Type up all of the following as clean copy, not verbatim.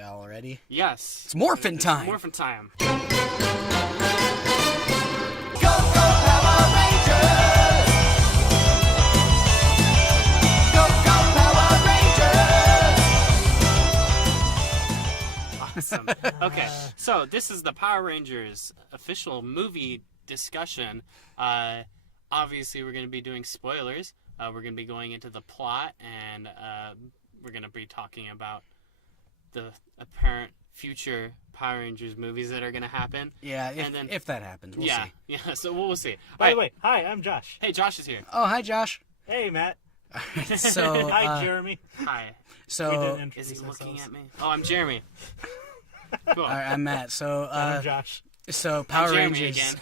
Y'all ready? Yes. It's morphin' time. Morphin' time. Go, go, Power Rangers! Go, go, Power Rangers! Awesome. Okay, so this is the Power Rangers official movie discussion. Obviously, we're going to be doing spoilers. We're going to be going into the plot, and we're going to be talking about the apparent future Power Rangers movies that are going to happen. Yeah, if that happens, we'll see. Yeah, so we'll see. By the way, hi, I'm Josh. Hey, Josh is here. Oh, hi, Josh. Hey, Matt. So, Hi, Jeremy. Hi. So, Is he looking at me? Oh, I'm Jeremy. Cool. all right, I'm Matt. So, I'm Josh. so Power Jeremy Rangers.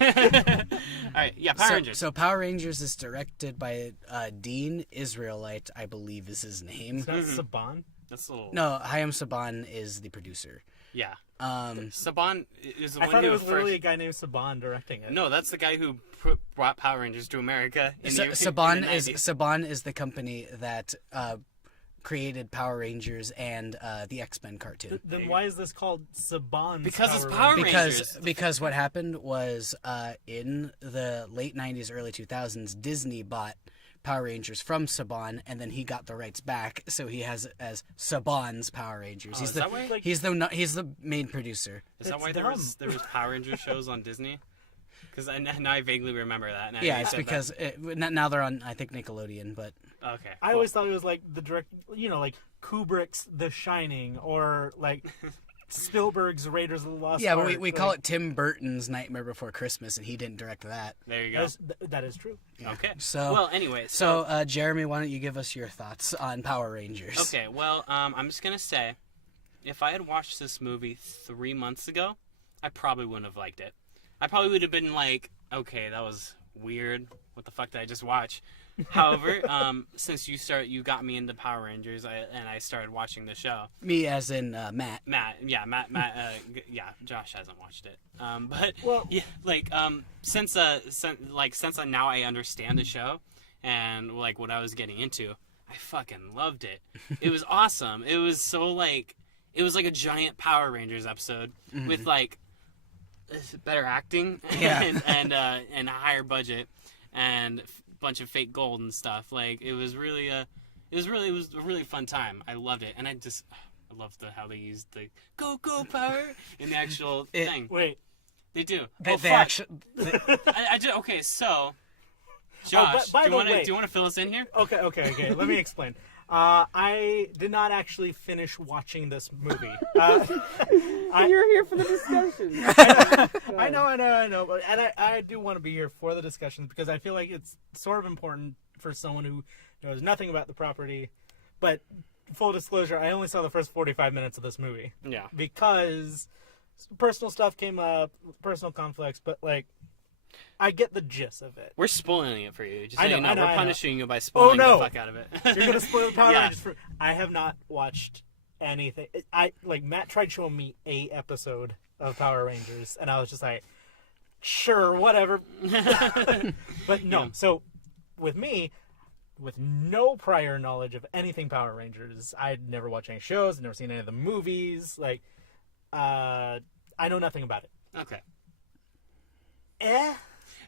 again. All right, yeah, Power Rangers. So Power Rangers is directed by Dean Israelite, I believe is his name. Is that Saban? That's a little... No, Hayam Saban is the producer. Yeah. Um, Saban is the I one thought who it was first... literally a guy named Saban directing it. No, that's the guy who brought Power Rangers to America. In the Saban in the is 90s. Saban is the company that created Power Rangers and the X-Men cartoon. Then why is this called Saban's Because it's Power Power Rangers? Rangers. Because what happened was in the late 90s, early 2000s, Disney bought Power Rangers from Saban, and then he got the rights back, so he has it as Saban's Power Rangers. is that why? He's the main producer. Is that It's why there was Power Rangers shows on Disney? Because now I vaguely remember that. Now Yeah, you it's said because now they're on, I think, Nickelodeon, but... that. Okay. I always thought it was like the direct, like Kubrick's The Shining, or like Spielberg's Raiders of the Lost Yeah, Ark. but we call it Tim Burton's Nightmare Before Christmas, and he didn't direct that. There you go. That is true. Okay. So, well, anyway. So, Jeremy, why don't you give us your thoughts on Power Rangers? Okay, well, I'm just going to say, if I had watched this movie 3 months ago, I probably wouldn't have liked it. I probably would have been like, okay, that was weird. What the fuck did I just watch? However, since you got me into Power Rangers, and I started watching the show. Me as in Matt. Matt, Josh hasn't watched it. But Well- yeah, since now I understand the show and like what I was getting into, I fucking loved it. It was awesome. It was so it was like a giant Power Rangers episode with like better acting and a higher budget and a bunch of fake gold and stuff. Like it was really a really fun time. I loved it, and I loved how they used the go power in the actual thing. Wait. They do. They fuck. actually... I just okay. So, Josh, by do the you way- want to fill us in here? Okay. Let me explain. I did not actually finish watching this movie. You're here for the discussion. I know. And I do want to be here for the discussions because I feel like it's sort of important for someone who knows nothing about the property. But full disclosure, I only saw the first 45 minutes of this movie. Yeah. Because personal stuff came up, personal conflicts, but I get the gist of it. We're spoiling it for you. Just so I know, you know, I know, we're I know. punishing you by spoiling no. the fuck out of it. You're gonna spoil the Power Yeah. Rangers for. I have not watched anything. Matt tried showing me a episode of Power Rangers, and I was just like, sure, whatever. But no. Yeah. So with me, with no prior knowledge of anything Power Rangers, I'd never watched any shows, never seen any of the movies. I know nothing about it. Okay. Eh.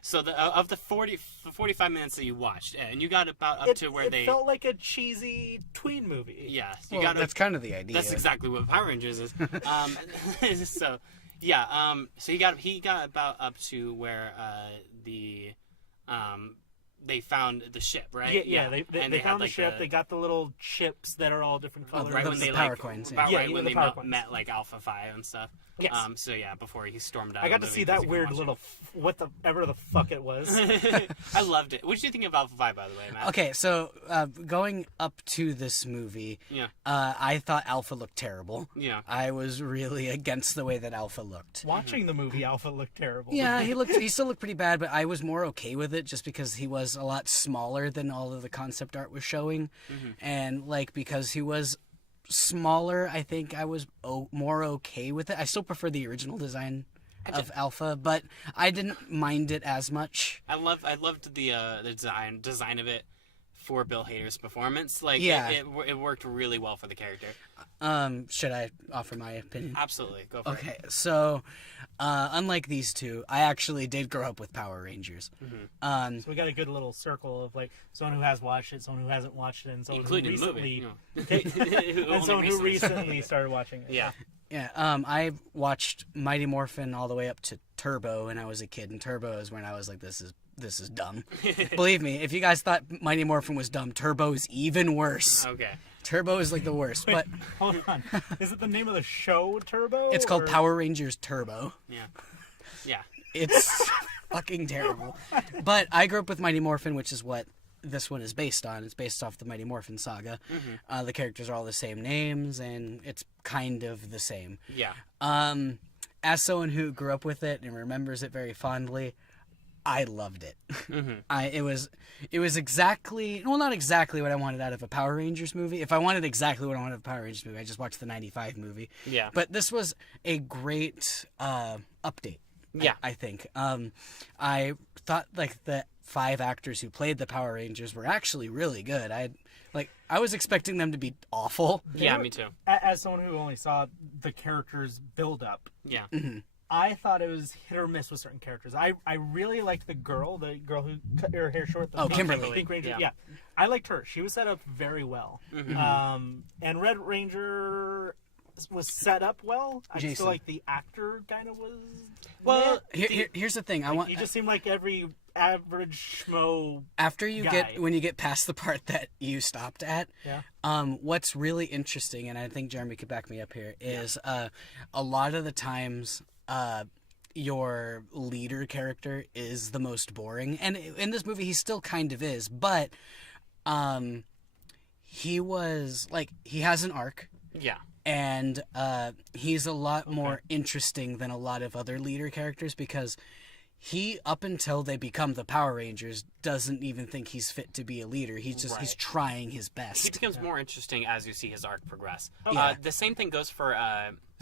So of the 45 minutes that you watched, and you got about up to where it they... felt like a cheesy tween movie. Yeah. You Well, got that's kind of the idea. That's exactly what Power Rangers is. So, yeah. So he got about up to where they found the ship, right? Yeah. They found the ship. They got the little chips that are all different colors. right the when they power coins, yeah. about Yeah, right when the they power coins. met like Alpha 5 and stuff. Yes. So yeah, before he stormed out. I got of the to see movie 'cause that he weird couldn't little watch whatever the fuck it was. it. I loved it. What did you think of Alpha 5, by the way, Matt? Okay, so going up to this movie, Yeah. I thought Alpha looked terrible. Yeah. I was really against the way that Alpha looked. Watching the movie, Alpha looked terrible. Yeah, he still looked pretty bad, but I was more okay with it just because he was a lot smaller than all of the concept art was showing. And because he was smaller, I think I was more okay with it. I still prefer the original design of Alpha, but I didn't mind it as much. I loved the design of it for Bill Hader's performance. Like, Yeah. it worked really well for the character. Should I offer my opinion? Absolutely, go for it. Okay, so unlike these two, I actually did grow up with Power Rangers. So we got a good little circle of like someone who has watched it, someone who hasn't watched it, and someone Including who the movie, recently, Who and only someone who recently started watching it. Yeah. Yeah, I watched Mighty Morphin all the way up to Turbo when I was a kid, and Turbo is when I was like, this is dumb. Believe me, if you guys thought Mighty Morphin was dumb, Turbo is even worse. Okay. Turbo is like the worst, but Hold on, is it the name of the show Turbo? it's called or- Power Rangers Turbo. Yeah. Yeah. It's fucking terrible. But I grew up with Mighty Morphin, which is what this one is based on. It's based off the Mighty Morphin saga. The characters are all the same names, and it's kind of the same. Yeah. As someone who grew up with it and remembers it very fondly, I loved it. It was exactly, well, not exactly what I wanted out of a Power Rangers movie. If I wanted exactly what I wanted out of a Power Rangers movie, I just watched the '95 movie. Yeah. But this was a great update. Yeah. I think. I thought like the 5 actors who played the Power Rangers were actually really good. I was expecting them to be awful. Yeah, me too. As someone who only saw the characters build up, Yeah. I thought it was hit or miss with certain characters. I really liked the girl who cut her hair short. The Kimberly. Pink Ranger. Yeah. Yeah, I liked her. She was set up very well. And Red Ranger was set up well. I just Jason. feel like the actor kind of was. Well, Here's the thing. He just seemed like every average schmo. After you guy. when you get past the part that you stopped at, Yeah. what's really interesting, and I think Jeremy could back me up here, is a lot of the times your leader character is the most boring, and in this movie he still kind of is, but he was like, he has an arc. Yeah. And he's a lot more interesting than a lot of other leader characters, because he, up until they become the Power Rangers, doesn't even think he's fit to be a leader. He's Right. trying his He best. becomes more interesting as you see his arc progress. Yeah. The same thing goes for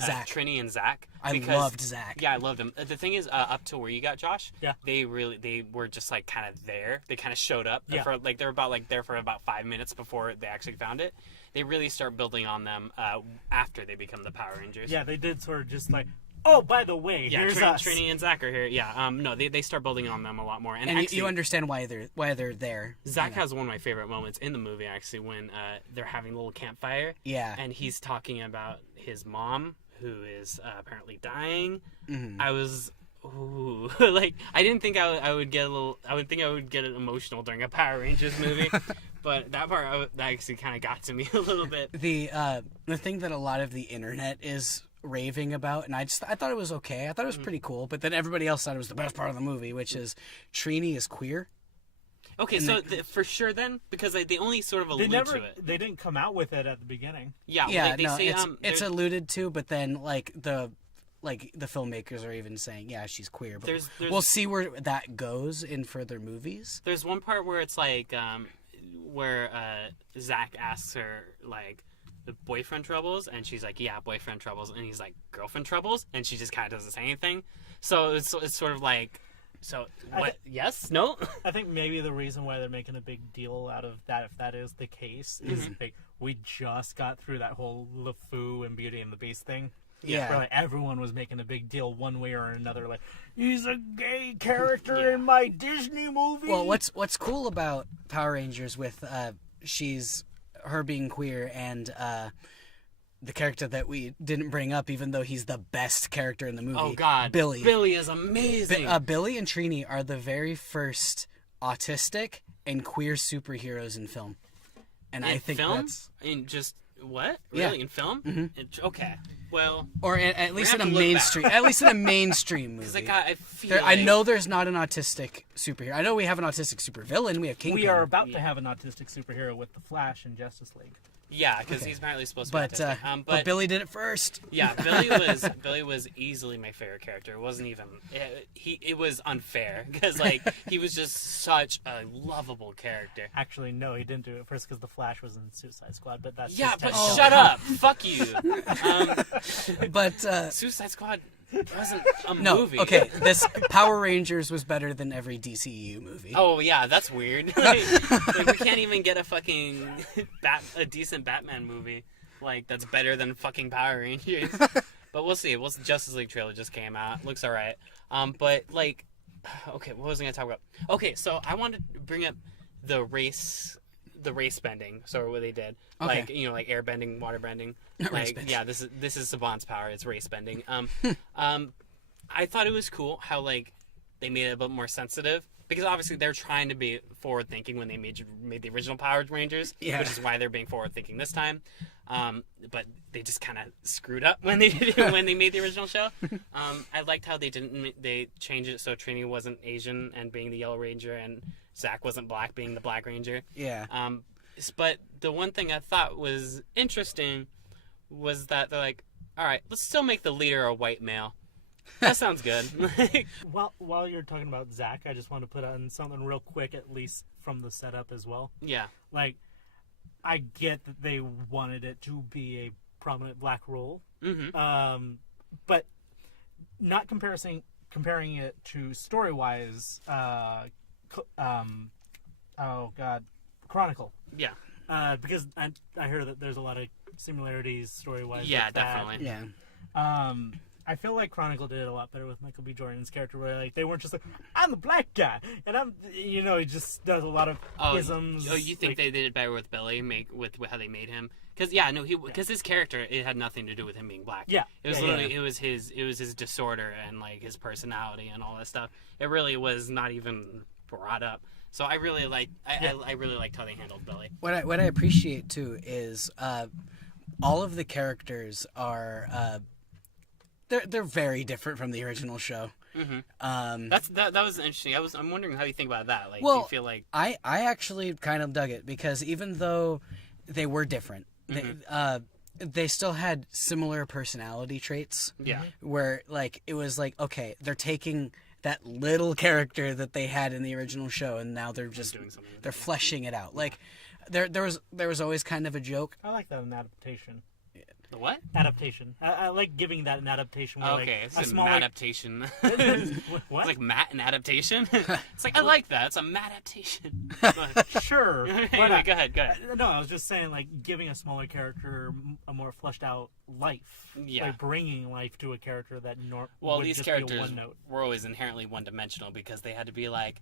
Zach. Trini and Zach. I loved Zach. Yeah, I loved him. The thing is, up to where you got, Josh, Yeah. they were just like kind of there. They kind of showed up. Yeah. For, like, they were there for about 5 minutes before they actually found it. They really start building on them after they become the Power Rangers. Yeah, they did sort of just like, oh, by the way, Yeah, here's us. Trini and Zach are here. Yeah, no, they start building on them a lot more. And And actually, you understand why they're there. Zach has one of my favorite moments in the movie, actually, when they're having a little campfire. Yeah. And he's talking about his mom, who is apparently dying. Mm-hmm. I was, ooh, like, I didn't think I would get a little, I would think I would get emotional during a Power Rangers movie. But that part, that actually kind of got to me a little bit. The thing that a lot of the internet is raving about, and I thought it was okay. I thought it was pretty cool, but then everybody else thought it was the best part of the movie, which is Trini is queer. Okay, so for sure then, because they only sort of allude to it. They didn't come out with it at the beginning. Yeah, Yeah, they no, say it's there's- alluded to, but then the filmmakers are even saying, yeah, she's queer. But There's- we'll see where that goes in further movies. There's one part where it's like, where Zach asks her, like, the boyfriend troubles, and she's like, yeah, boyfriend troubles, and he's like, girlfriend troubles, and she just kind of doesn't say anything. So it's sort of like, so what? Yes? No? I think maybe the reason why they're making a big deal out of that, if that is the case, is like, we just got through that whole LeFou and Beauty and the Beast thing. Yeah. Where, like, everyone was making a big deal one way or another. Like, he's a gay character in my Disney movie. Well, what's cool about Power Rangers with her being queer and the character that we didn't bring up, even though he's the best character in the movie. Oh, God. Billy. Billy is amazing. Billy and Trini are the very first autistic and queer superheroes in film, and I think film? that's In just, what? Yeah. Really? In film? Okay. Well, or at least in have a to look back. mainstream, at least in a mainstream movie. because I feel I like- know there's not an autistic superhero. I know we have an autistic supervillain. We have Kingpin. we are about to have an autistic superhero with the Flash in Justice League. Yeah, because he's apparently supposed to be but autistic. but Billy did it first. Yeah, Billy was easily my favorite character. It wasn't even it was unfair because like he was just such a lovable character. Actually, no, he didn't do it first because the Flash was in Suicide Squad. But that's Yeah, just but technical. shut up, fuck you. But Suicide Squad. It wasn't a No, movie. okay. This Power Rangers was better than every DCEU movie. Oh yeah, that's weird. like we can't even get a fucking a decent Batman movie that's better than fucking Power Rangers. But we'll see. Justice League trailer just came out. Looks alright. But okay, what was I gonna talk about? Okay, so I wanted to bring up the race bending. So what they did, Okay. like air bending, water bending. Race bending. Yeah, this is Saban's power. It's race bending. I thought it was cool how they made it a bit more sensitive because obviously they're trying to be forward thinking when they made the original Power Rangers, Yeah. which is why they're being forward thinking this time. But they just kind of screwed up when they did it, when they made the original show. I liked how they changed it so Trini wasn't Asian and being the Yellow Ranger and Zach wasn't black being the Black Ranger. Yeah. But the one thing I thought was interesting was that they're like, all right, let's still make the leader a white male. That sounds good. While you're talking about Zach, I just want to put on something real quick, at least from the setup as well. Yeah. I get that they wanted it to be a prominent black role, but not comparing it to story-wise. Chronicle. Yeah. Because I hear that there's a lot of similarities story-wise. Yeah, with that. definitely. Yeah. I feel like Chronicle did it a lot better with Michael B. Jordan's character, where they weren't just like, I'm the black guy, and he just does a lot of isms. Oh, you think they did it better with Billy, with how they made him? Because his character, it had nothing to do with him being black. Yeah, it was yeah, literally yeah. it was his disorder and his personality and all that stuff. It really was not even brought up. So I really liked how they handled Billy. What I appreciate too is all of the characters are they're very different from the original show. Mm-hmm. That was interesting. I'm wondering how you think about that. Do you feel like I actually kind of dug it because even though they were different, they still had similar personality traits. Yeah. Where it was okay, they're taking that little character that they had in the original show and now they're just doing something with they're it. fleshing it out. There was always kind of a joke. I like that in adaptation. the what? Adaptation. I like giving that an adaptation. Where, Okay, a it's small an adaptation. What? It's like Matt an adaptation. It's I like that. It's a adaptation. Sure. Why Anyway, not? go ahead. No, I was just saying, giving a smaller character a more fleshed out life. Yeah. Bringing life to a character that Well, would these just be characters a one note. were always inherently one-dimensional because they had to be like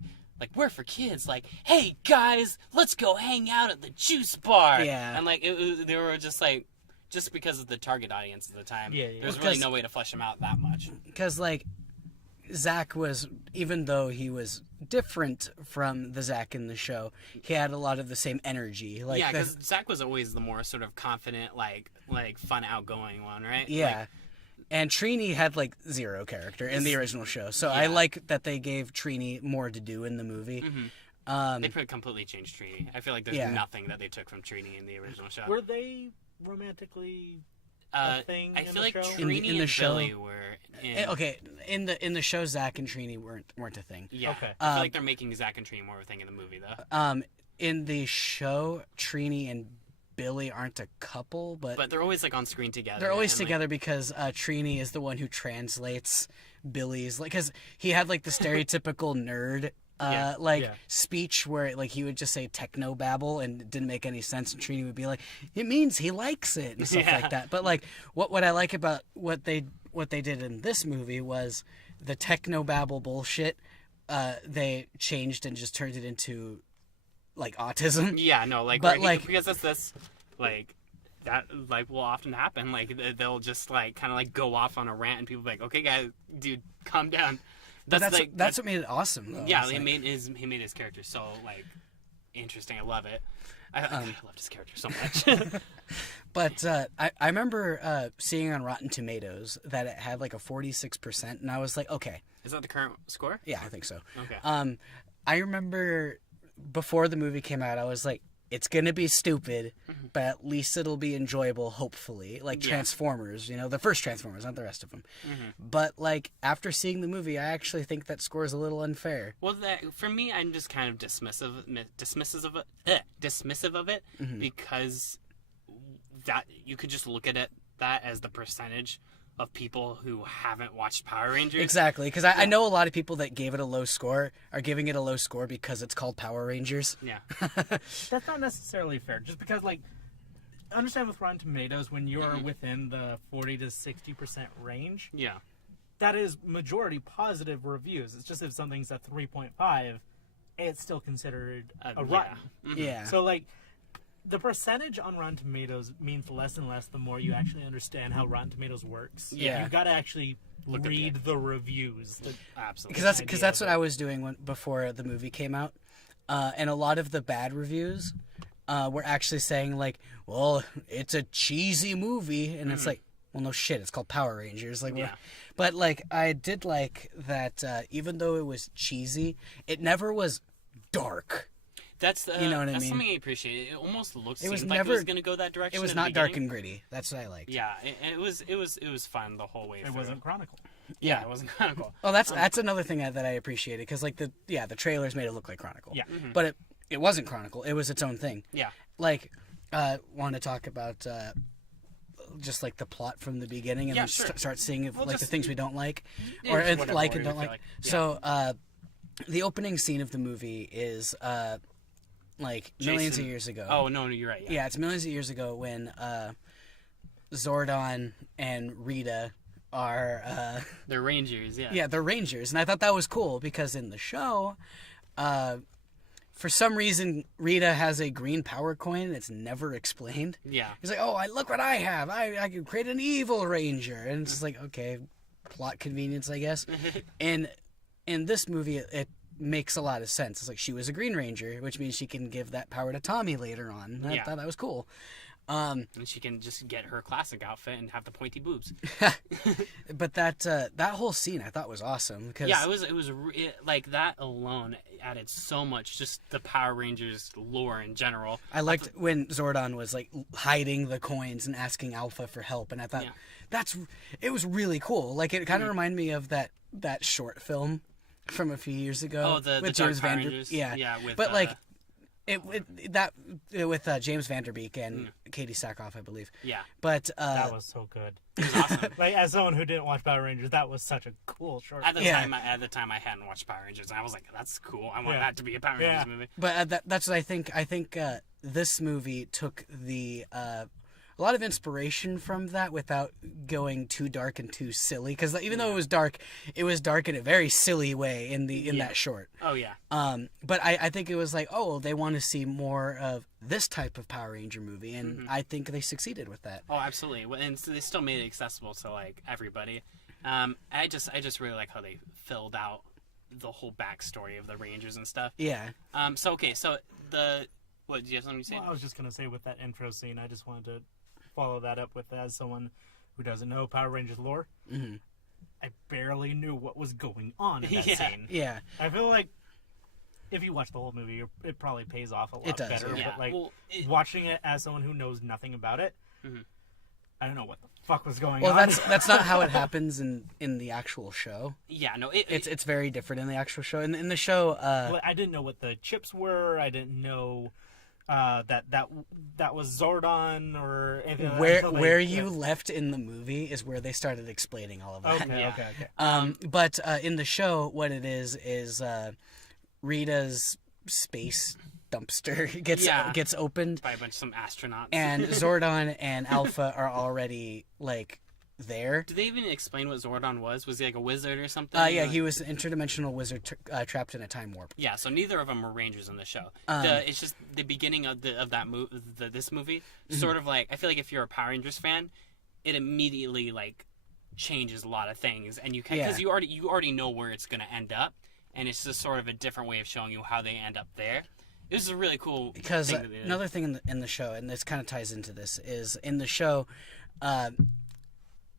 we're for kids. Hey guys, let's go hang out at the juice bar. Yeah. And they were just because of the target audience at the time. Yeah. There's Because- really no way to flesh them out that much. Because Zach was, even though he was different from the Zach in the show, he had a lot of the same energy. Yeah, because Zach was always the more sort of confident, fun, outgoing one, right? Yeah. And Trini had zero character in the original show, so I Yeah. like that they gave Trini more to do in the movie. They completely changed Trini. I feel like there's Yeah. nothing that they took from Trini in the original show. Were they romantically a thing I in feel the like show? Trini In the and show? Billy were Okay, in the show, Zach and Trini weren't a thing. Yeah. Okay. I feel like they're making Zach and Trini more of a thing in the movie, though. In the show, Trini and Billy aren't a couple, But they're always on screen together. they're always and, together because Trini is the one who translates Billy's, because he had the stereotypical nerd Yeah. speech where he would just say techno babble and it didn't make any sense, and Trini would be like, it means he likes it and stuff Yeah. like that. But what I like about what they did in this movie was the techno babble bullshit. They changed and just turned it into autism. Yeah, no, But, because that's that will often happen. They'll just kind of go off on a rant, and people be like, "Okay, guys, dude, calm down." That's what made it awesome, though. Yeah, It's he made his character so interesting. I love it. I loved his character so much. But I remember seeing on Rotten Tomatoes that it had a 46%, and I was like, okay, Is that the current score? yeah, I think so. Okay. I remember before the movie came out, I was like, it's gonna be stupid, but at least it'll be enjoyable, hopefully. Transformers, the first Transformers, not the rest of them. But after seeing the movie, I actually think that score is a little unfair. Well, for me, I'm just kind of dismissive of it because that you could just look at that as the percentage of people who haven't watched Power Rangers. Exactly, because I know a lot of people that gave it a low score are giving it a low score because it's called Power Rangers. Yeah. That's not necessarily fair. Just because, like, understand with Rotten Tomatoes, when you're within the 40 to 60% range, Yeah. that is majority positive reviews. It's just if something's at 3.5, it's still considered a rotten. Yeah. So, like, the percentage on Rotten Tomatoes means less and less the more you actually understand how Rotten Tomatoes works. Yeah. You've got to actually Look at read the reviews. Absolutely. Because that's what I was doing before the movie came out, and a lot of the bad reviews were actually saying like, "Well, it's a cheesy movie," and it's like, "Well, no shit, it's called Power Rangers." Like, Yeah. but like I did like that even though it was cheesy, it never was dark. That's You know what I that's mean? something I appreciate. It almost looks It was like it never- was going to go that direction. It was in the not dark beginning. and gritty. That's what I liked. Yeah, it was fun the whole way It through. wasn't Chronicle. Yeah, it wasn't Chronicle. Well, that's another thing that I appreciated because like the trailers made it look like Chronicle. Yeah. But it wasn't Chronicle. It was its own thing. Yeah. Like, want to talk about just like the plot from the beginning and Yeah, then sure. start seeing if, Well, like the just- things we don't like Yeah, or just whatever like order and you don't feel like. like. Yeah. So the opening scene of the movie is like millions of Jason- years ago. Oh no, you're right. Yeah, it's millions of years ago when Zordon and Rita are They're Rangers. Yeah. yeah, they're Rangers, and I thought that was cool because in the show, for some reason, Rita has a green power coin that's never explained. Yeah. He's like, "Oh, look what I have! I can create an evil ranger," and it's just like, okay, plot convenience, I guess. And in this movie, it makes a lot of sense. It's like she was a Green Ranger, which means she can give that power to Tommy later on. I Yeah. thought that was cool. And she can just get her classic outfit and have the pointy boobs. But that whole scene I thought was awesome because Yeah, like that alone added so much, just the Power Rangers lore in general. I liked when Zordon was like hiding the coins and asking Alpha for help, and I thought Yeah. it was really cool. Like it kind of reminded me of that short film from a few years ago. Oh, the with Dark James Power Vander. Rangers? Yeah, Yeah, with, but like with James Vanderbeek and Katie Sackhoff, I believe. Yeah. But That was so good. Awesome. Like, as someone who didn't watch Power Rangers, that was such a cool short. At the Yeah. time, I hadn't watched Power Rangers, and I was like, "That's cool. I want Yeah. that to be a Power Yeah. Rangers movie." But that's what I think. I think this movie took a lot of inspiration from that without going too dark and too silly. Because even though it was dark in a very silly way in that short. Oh yeah. But I think it was like, oh, they want to see more of this type of Power Ranger movie, and I think they succeeded with that. Oh, absolutely. And so they still made it accessible to like everybody. I just really like how they filled out the whole backstory of the Rangers and stuff. Yeah. So do you have something to say? Well, I was just going to say with that intro scene, I just wanted to follow that up with, as someone who doesn't know Power Rangers lore, I barely knew what was going on in that Yeah. scene. Yeah. I feel like if you watch the whole movie, it probably pays off a lot It does, better. yeah. But like Well, watching it as someone who knows nothing about it, I don't know what the fuck was going Well, on. that's not how it happens in the actual show. Yeah, no, It's very different in the actual show. In the show, Well, I didn't know what the chips were. I didn't know that was Zordon or anything like that. So, like, where you left in the movie is where they started explaining all of that. Okay, Yeah. okay. But in the show, what it is Rita's space dumpster gets opened, by a bunch of some astronauts. and Zordon and Alpha are already like there. Did they even explain what Zordon was? Was he like a wizard or something? Yeah, Like- he was an interdimensional wizard trapped in a time warp. Yeah, so neither of them were Rangers in the show. It's just the beginning of this movie. Sort of like, I feel like if you're a Power Rangers fan, it immediately like changes a lot of things, and you can because you already know where it's going to end up, and it's just sort of a different way of showing you how they end up there. It was a really cool Because thing that they did. another thing in the show, and this kind of ties into this, is in the show,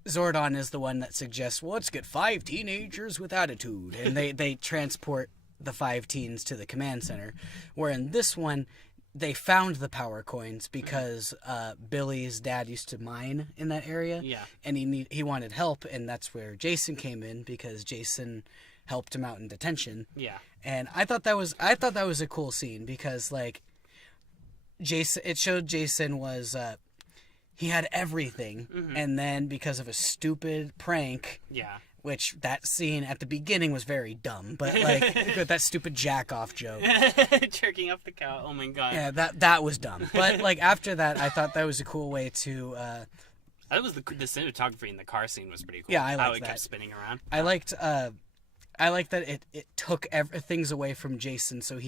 Zordon is the one that suggests, well, let's get 5 teenagers with attitude. And they transport the 5 teens to the command center. Where in this one, they found the power coins because Billy's dad used to mine in that area. Yeah. And he wanted help, and that's where Jason came in because Jason helped him out in detention. Yeah. And I thought that was a cool scene because like Jason, it showed Jason was he had everything, and then because of a stupid prank, Yeah. which that scene at the beginning was very dumb, but like with that stupid jack off joke. Jerking up the cow. Oh my god. Yeah, that was dumb. But like after that, I thought that was a cool way to. That was the cinematography in the car scene was pretty cool. Yeah, I How liked it that. kept spinning around. I liked that it took things away from Jason, so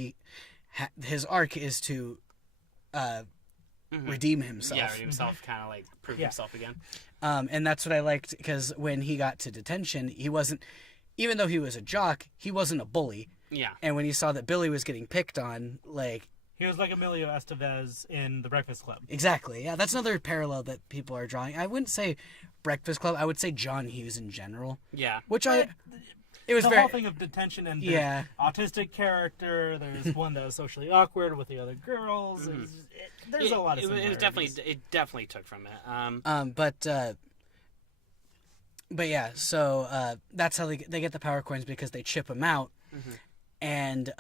his arc is to redeem himself. Yeah, himself kind of like prove himself again. And that's what I liked, because when he got to detention, he wasn't, even though he was a jock, he wasn't a bully. Yeah. And when he saw that Billy was getting picked on, like, He was like Emilio Estevez in The Breakfast Club. exactly. Yeah, that's another parallel that people are drawing. I wouldn't say Breakfast Club. I would say John Hughes in general. Yeah. Which it was The very. whole thing of detention and Yeah. autistic character. There's one that was socially awkward with the other girls. There's a lot of It was similarities. definitely took from it. But yeah, so that's how they get the power coins, because they chip them out, and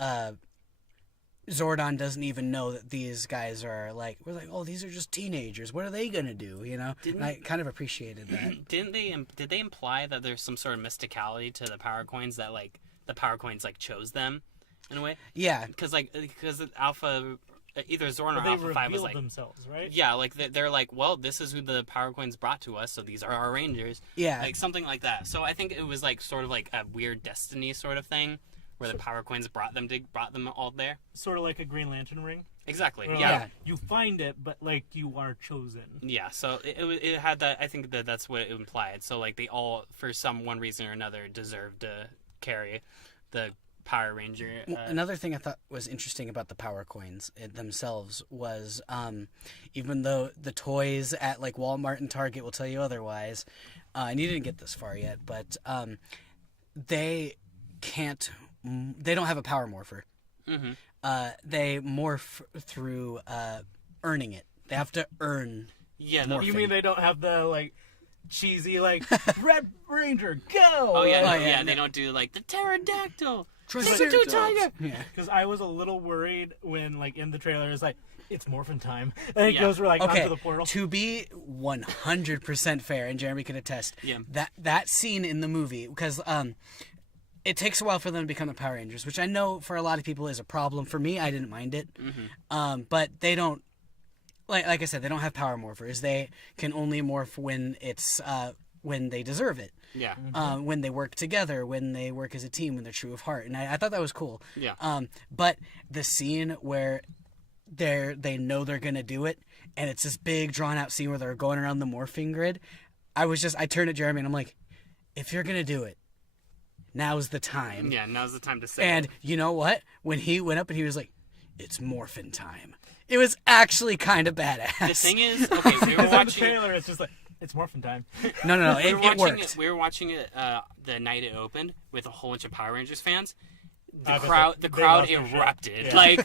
Zordon doesn't even know that these guys are like, we're like, oh, these are just teenagers. What are they gonna do? You know, and I kind of appreciated that. Did they imply that there's some sort of mysticality to the power coins, that like the power coins like chose them in a way? Yeah, Because Alpha, either Zorn or They Alpha 5 was revealed like, themselves, right? yeah, like they're like, well, this is who the power coins brought to us, so these are our rangers. yeah, Like something like that. So I think it was like sort of like a weird destiny sort of thing, where the power coins brought them all there. Sort of like a Green Lantern ring. Exactly. Where, Yeah. like, you find it, but like you are chosen. Yeah. So it had that. I think that's what it implied. So like they all, for one reason or another, deserved to carry the Power Ranger. Another thing I thought was interesting about the power coins themselves was, even though the toys at like Walmart and Target will tell you otherwise, and you didn't get this far yet, but they don't have a power morpher. They morph through earning it. They have to earn. Yeah. Morphing. You mean they don't have the like cheesy like Red Ranger go? Oh yeah. Oh, No, yeah, yeah. no. They don't do like the pterodactyl. Triceratops. Tiger. Yeah. Because I was a little worried when like in the trailer it's like it's morphin time and it Yeah. goes like Okay, onto the portal. to be 100% fair, and Jeremy can attest, Yeah. that scene in the movie, because it takes a while for them to become the Power Rangers, which I know for a lot of people is a problem. For me, I didn't mind it. But they don't, like I said, they don't have power morphers. They can only morph when it's when they deserve it. Yeah. When they work together, when they work as a team, when they're true of heart, and I thought that was cool. Yeah. But the scene where they know they're gonna do it, and it's this big drawn out scene where they're going around the morphing grid. I turned to Jeremy and I'm like, if you're gonna do it, now's the time. Yeah. Now's the time to say. And you know what? When he went up and he was like, it's morphin' time. It was actually kind of badass. The thing is, okay, we were Because on the watching. trailer it's just like it's morphin time. No, We were it watching worked. We were watching it the night it opened with a whole bunch of Power Rangers fans. The I bet crowd they crowd lost their shit. erupted. Yeah. Like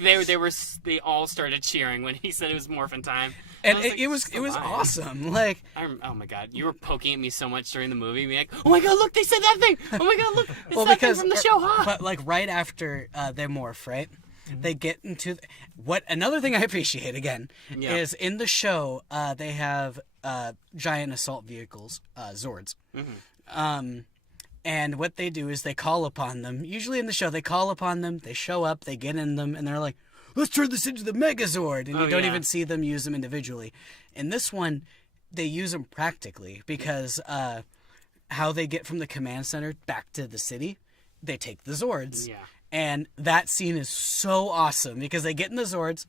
they all started cheering when he said it was morphin time. And I was like, it was "Come on." awesome. Like, Oh my god, you were poking at me so much during the movie, being like, "Oh my god, look, they said that thing! Oh my god, look, it's that thing from the show, huh?" But like right after they morph, right? They get into what another thing I appreciate again Yeah. is in the show they have giant assault vehicles, Zords. And what they do is they call upon them. Usually in the show, they call upon them, they show up, they get in them, and they're like, let's turn this into the Megazord. And Oh, you don't yeah. even see them use them individually. In this one, they use them practically because how they get from the command center back to the city, they take the Zords. Yeah. And that scene is so awesome because they get in the Zords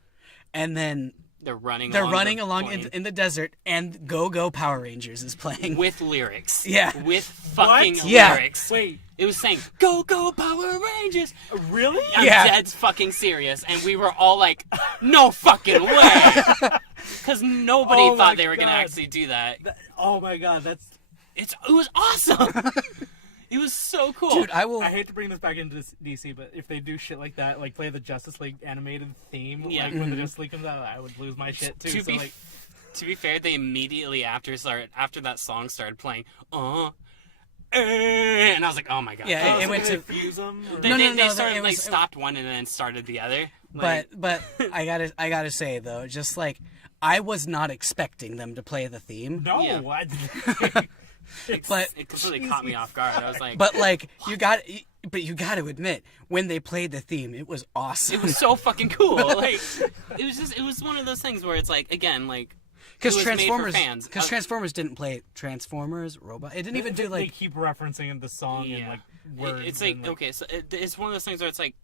and then They're running. they're along running the along plane in the desert and Go Go Power Rangers is playing. with lyrics. Yeah. With fucking Yeah. lyrics. Wait, It was saying, "Go Go Power Rangers." really? I'm Yeah. dead fucking serious, and we were all like, "No fucking way," because nobody Oh my thought they were gonna God. actually do that. Oh my god, that's. It was awesome. It was so cool. Dude, I will. I hate to bring this back into DC, but if they do shit like that, like play the Justice League animated theme, Yeah. like when the Justice League comes out, I would lose my shit too. So like, To be fair, they immediately after that song started playing, and I was like, "Oh my god!" Yeah, oh, it so went they to- fuse them. Or... They, No, they, no, they no, started it was- stopped one and then started the other. Like, but I gotta say though, just like I was not expecting them to play the theme. No, Yeah. But It completely caught me off guard. I was like, but like you got to admit, when they played the theme, it was awesome. it was so fucking cool. Like, it was one of those things where it's like, again, like, Because it was made for Transformers, fans. Transformers didn't play Transformers Robot. It didn't even do They like keep referencing in the song and like words. It's like, and, okay, so it's one of those things where it's like,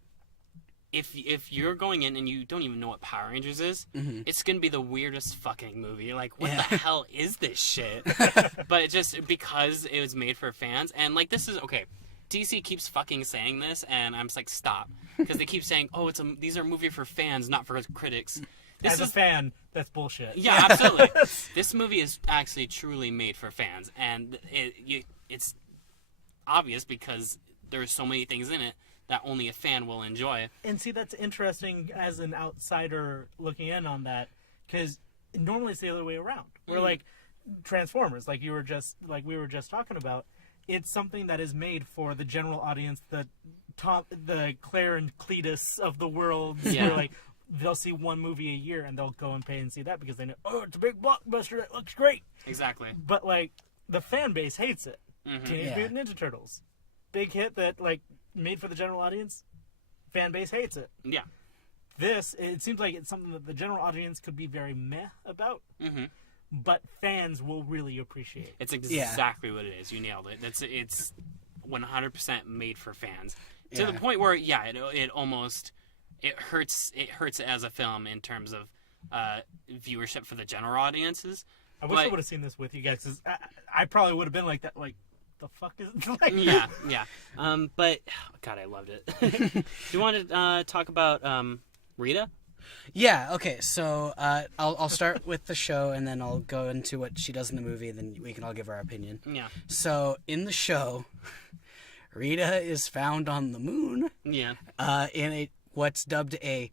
if you're going in and you don't even know what Power Rangers is, it's gonna be the weirdest fucking movie. You're like, what the hell is this shit? But it just because it was made for fans, and like this is okay. DC keeps fucking saying this, and I'm just like, stop, because they keep saying, oh, these are a movie for fans, not for critics. As a fan, that's bullshit. Yeah, absolutely. This movie is actually truly made for fans, and it's obvious because there's so many things in it that only a fan will enjoy. And see, that's interesting as an outsider looking in on that, because normally it's the other way around. Where like Transformers, like we were just talking about, it's something that is made for the general audience, the Claire and Cletus of the world. Yeah. Where like they'll see one movie a year and they'll go and pay and see that because they know, oh, it's a big blockbuster that looks great. Exactly. But like the fan base hates it. Teenage Yeah. Mutant Ninja Turtles, big hit that like made for the general audience. Fan base hates it. Yeah. It seems like it's something that the general audience could be very meh about, but fans will really appreciate. It's exactly what it is. You nailed it. It's 100% made for fans to the point where it almost hurts as a film in terms of viewership for the general audiences. I wish I would have seen this with you guys, because I probably would have been like that. Like, the fuck is like? Yeah. But God, I loved it. Do you want to talk about Rita? Yeah, okay, so I'll start with the show, and then I'll go into what she does in the movie, and then we can all give our opinion. Yeah. So, in the show, Rita is found on the moon Yeah. in what's dubbed a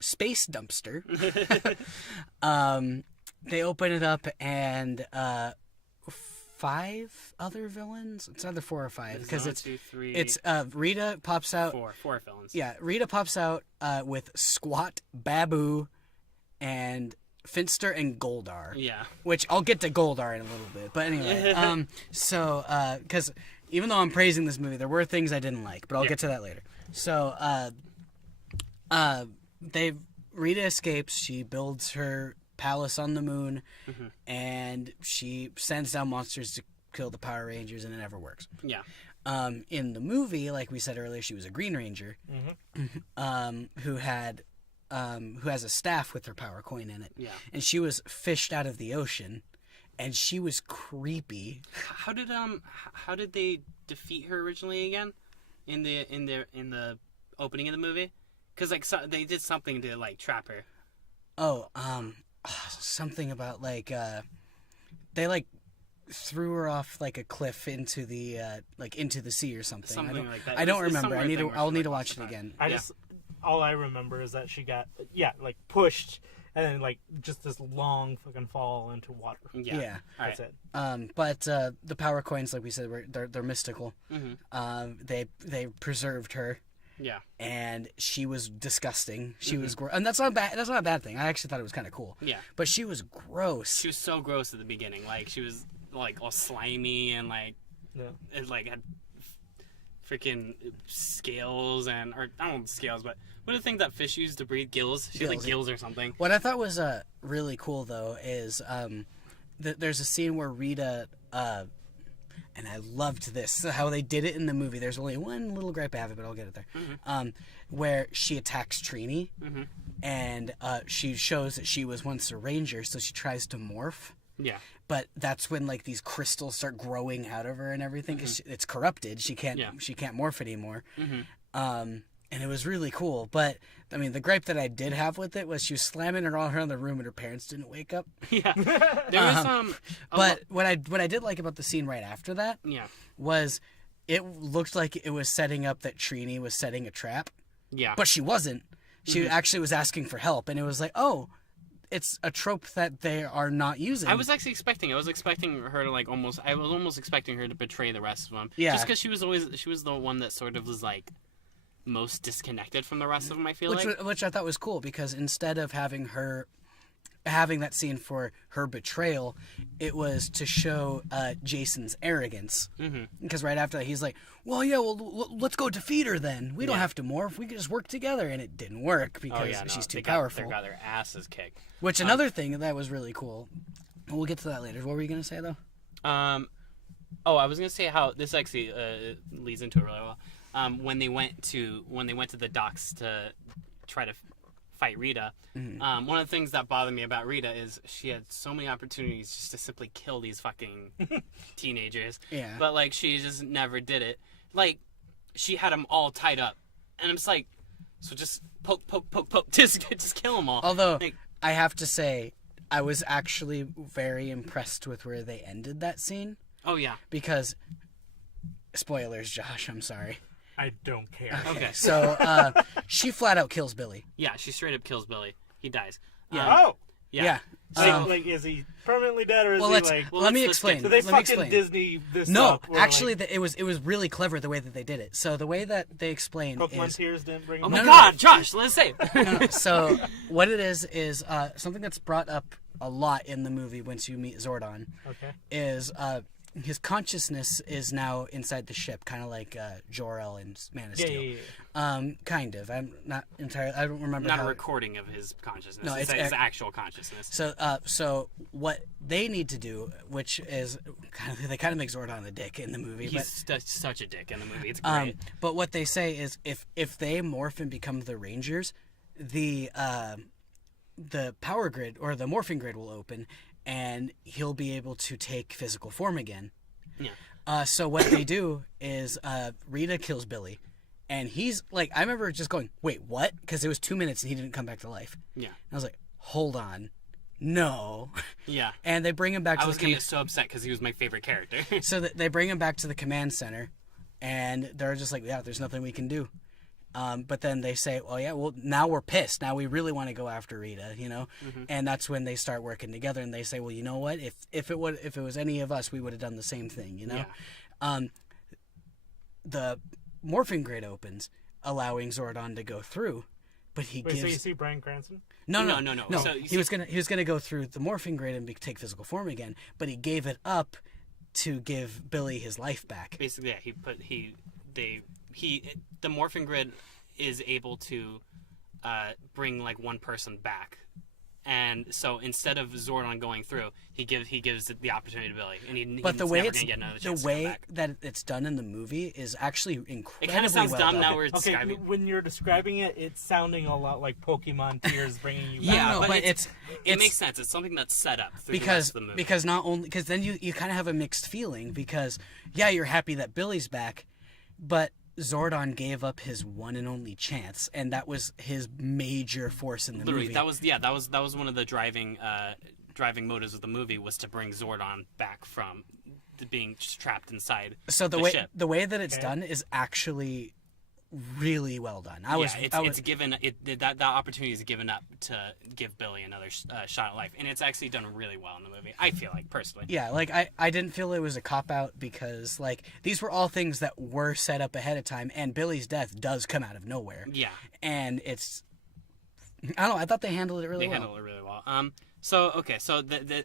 space dumpster. They open it up, and 5 other villains? It's either 4 or 5, because it's 1, 2, 3. It's Rita pops out. 4 villains. Yeah, Rita pops out with Squat, Babu, and Finster and Goldar. Yeah. Which I'll get to Goldar in a little bit, but anyway. So because even though I'm praising this movie, there were things I didn't like, but I'll get to that later. So Rita escapes. She builds her palace on the moon, and she sends down monsters to kill the Power Rangers, and it never works. Yeah. In the movie, like we said earlier, she was a Green Ranger, who has a staff with her power coin in it. Yeah. And she was fished out of the ocean, and she was creepy. How did they defeat her originally again in the opening of the movie? Because like they did something to like trap her. Oh, something about like they like threw her off like a cliff into the sea or something. Something like that. I don't It's some remember. weird thing where I'll she, need to like, watch it walks again. All I remember is that she got like pushed and then like just this long fucking fall into water. Yeah. All That's right. it. But the power coins, like we said, they're mystical. They preserved her. Yeah. And she was disgusting. She was gross, and that's not bad. That's not a bad thing. I actually thought it was kind of cool. Yeah. But she was gross. She was so gross at the beginning. Like she was like all slimy and like it like had freaking scales or I don't know scales, but what are the things that fish use to breathe? Gills. She had like gills or something. What I thought was really cool though is there's a scene where Rita and I loved this how they did it in the movie. There's only one little gripe I have, but I'll get it there. Where she attacks Trini, and she shows that she was once a ranger, so she tries to morph. Yeah. But that's when like these crystals start growing out of her and everything because it's corrupted. She can't morph anymore. And it was really cool. But I mean, the gripe that I did have with it was she was slamming her all around the room and her parents didn't wake up. Yeah. There was But what I did like about the scene right after that yeah. was it looked like it was setting up that Trini was setting a trap. Yeah. But she wasn't. She actually was asking for help, and it was like, oh, it's a trope that they are not using. I was actually expecting her to like I was almost expecting her to betray the rest of them. Yeah. Just because she was the one that sort of was like most disconnected from the rest of them, I feel like. Which I thought was cool because instead of having her having that scene for her betrayal, it was to show Jason's arrogance. Because right after that, he's like, well, yeah, let's go defeat her then. We don't have to morph. We can just work together. And it didn't work because she's too powerful. They got their asses kicked. Which another thing that was really cool. We'll get to that later. What were you going to say, though? I was going to say how this actually leads into it really well. When they went to the docks to try to fight Rita, one of the things that bothered me about Rita is she had so many opportunities just to simply kill these fucking teenagers. Yeah. But like she just never did it. Like she had them all tied up, and I'm just like, so just poke, just kill them all. Although like, I have to say, I was actually very impressed with where they ended that scene. Oh yeah. Because spoilers, Josh. I'm sorry. I don't care. Okay. So she flat out kills Billy. Yeah, she straight up kills Billy. He dies. Oh! Yeah. Like, is he permanently dead, or is he like... Let me explain. Do they Let me fucking explain. Disney this No, up? Or actually, like, it was really clever the way that they did it. So the way that they explained Pokemon is... Tears didn't bring Oh him my No, God, Josh, let's say. So what it is something that's brought up a lot in the movie once you meet Zordon Okay. is his consciousness is now inside the ship, kind of like Jor-El in Man of Steel. Yeah. Kind of. I'm not entirely... I don't remember Not how... a recording of his consciousness. No, it's it's his actual consciousness. So what they need to do, which is... They kind of make Zordon a dick in the movie. He's such a dick in the movie. It's great. But what they say is if they morph and become the Rangers, the power grid or the morphing grid will open, and he'll be able to take physical form again. Yeah. So what they do is Rita kills Billy, and he's like, I remember just going, wait, what? Because it was 2 minutes and he didn't come back to life. Yeah. And I was like, hold on, no. Yeah. And they bring him back to I was the gonna get so upset because he was my favorite character. So they bring him back to the command center, and they're just like, yeah, there's nothing we can do. But then they say, well, yeah, well, now we're pissed. Now we really want to go after Rita, you know? And that's when they start working together, and they say, well, you know what? If it was any of us, we would have done the same thing, you know? Yeah. The morphing grid opens, allowing Zordon to go through, but he Wait, gives... so you see Bryan Cranston? No. No, So he was gonna go through the morphing grid and take physical form again, but he gave it up to give Billy his life back. Basically, yeah, the morphing grid is able to bring like one person back, and so instead of Zordon going through, he gives the opportunity to Billy, and But the he's way never it's gonna get another the chance to come way back. that it's done in the movie is actually incredibly It kind of sounds well dumb done. now. We're Okay, describing. when you're describing it, it's sounding a lot like Pokemon Tears bringing you back. Yeah, No, but it it's makes sense. It's something that's set up through the because rest of the movie. because not only because then you kind of have a mixed feeling because yeah, you're happy that Billy's back, but Zordon gave up his one and only chance, and that was his major force in the Literally, movie. that was one of the driving motives of the movie, was to bring Zordon back from being trapped inside So the way ship. the way that it's done is actually really well done. It's given that opportunity is given up to give Billy another shot at life, and it's actually done really well in the movie. I feel like personally. Yeah, like I didn't feel it was a cop out because like these were all things that were set up ahead of time, and Billy's death does come out of nowhere. Yeah, And it's I don't know. I thought they handled it really they well. handle it really well. So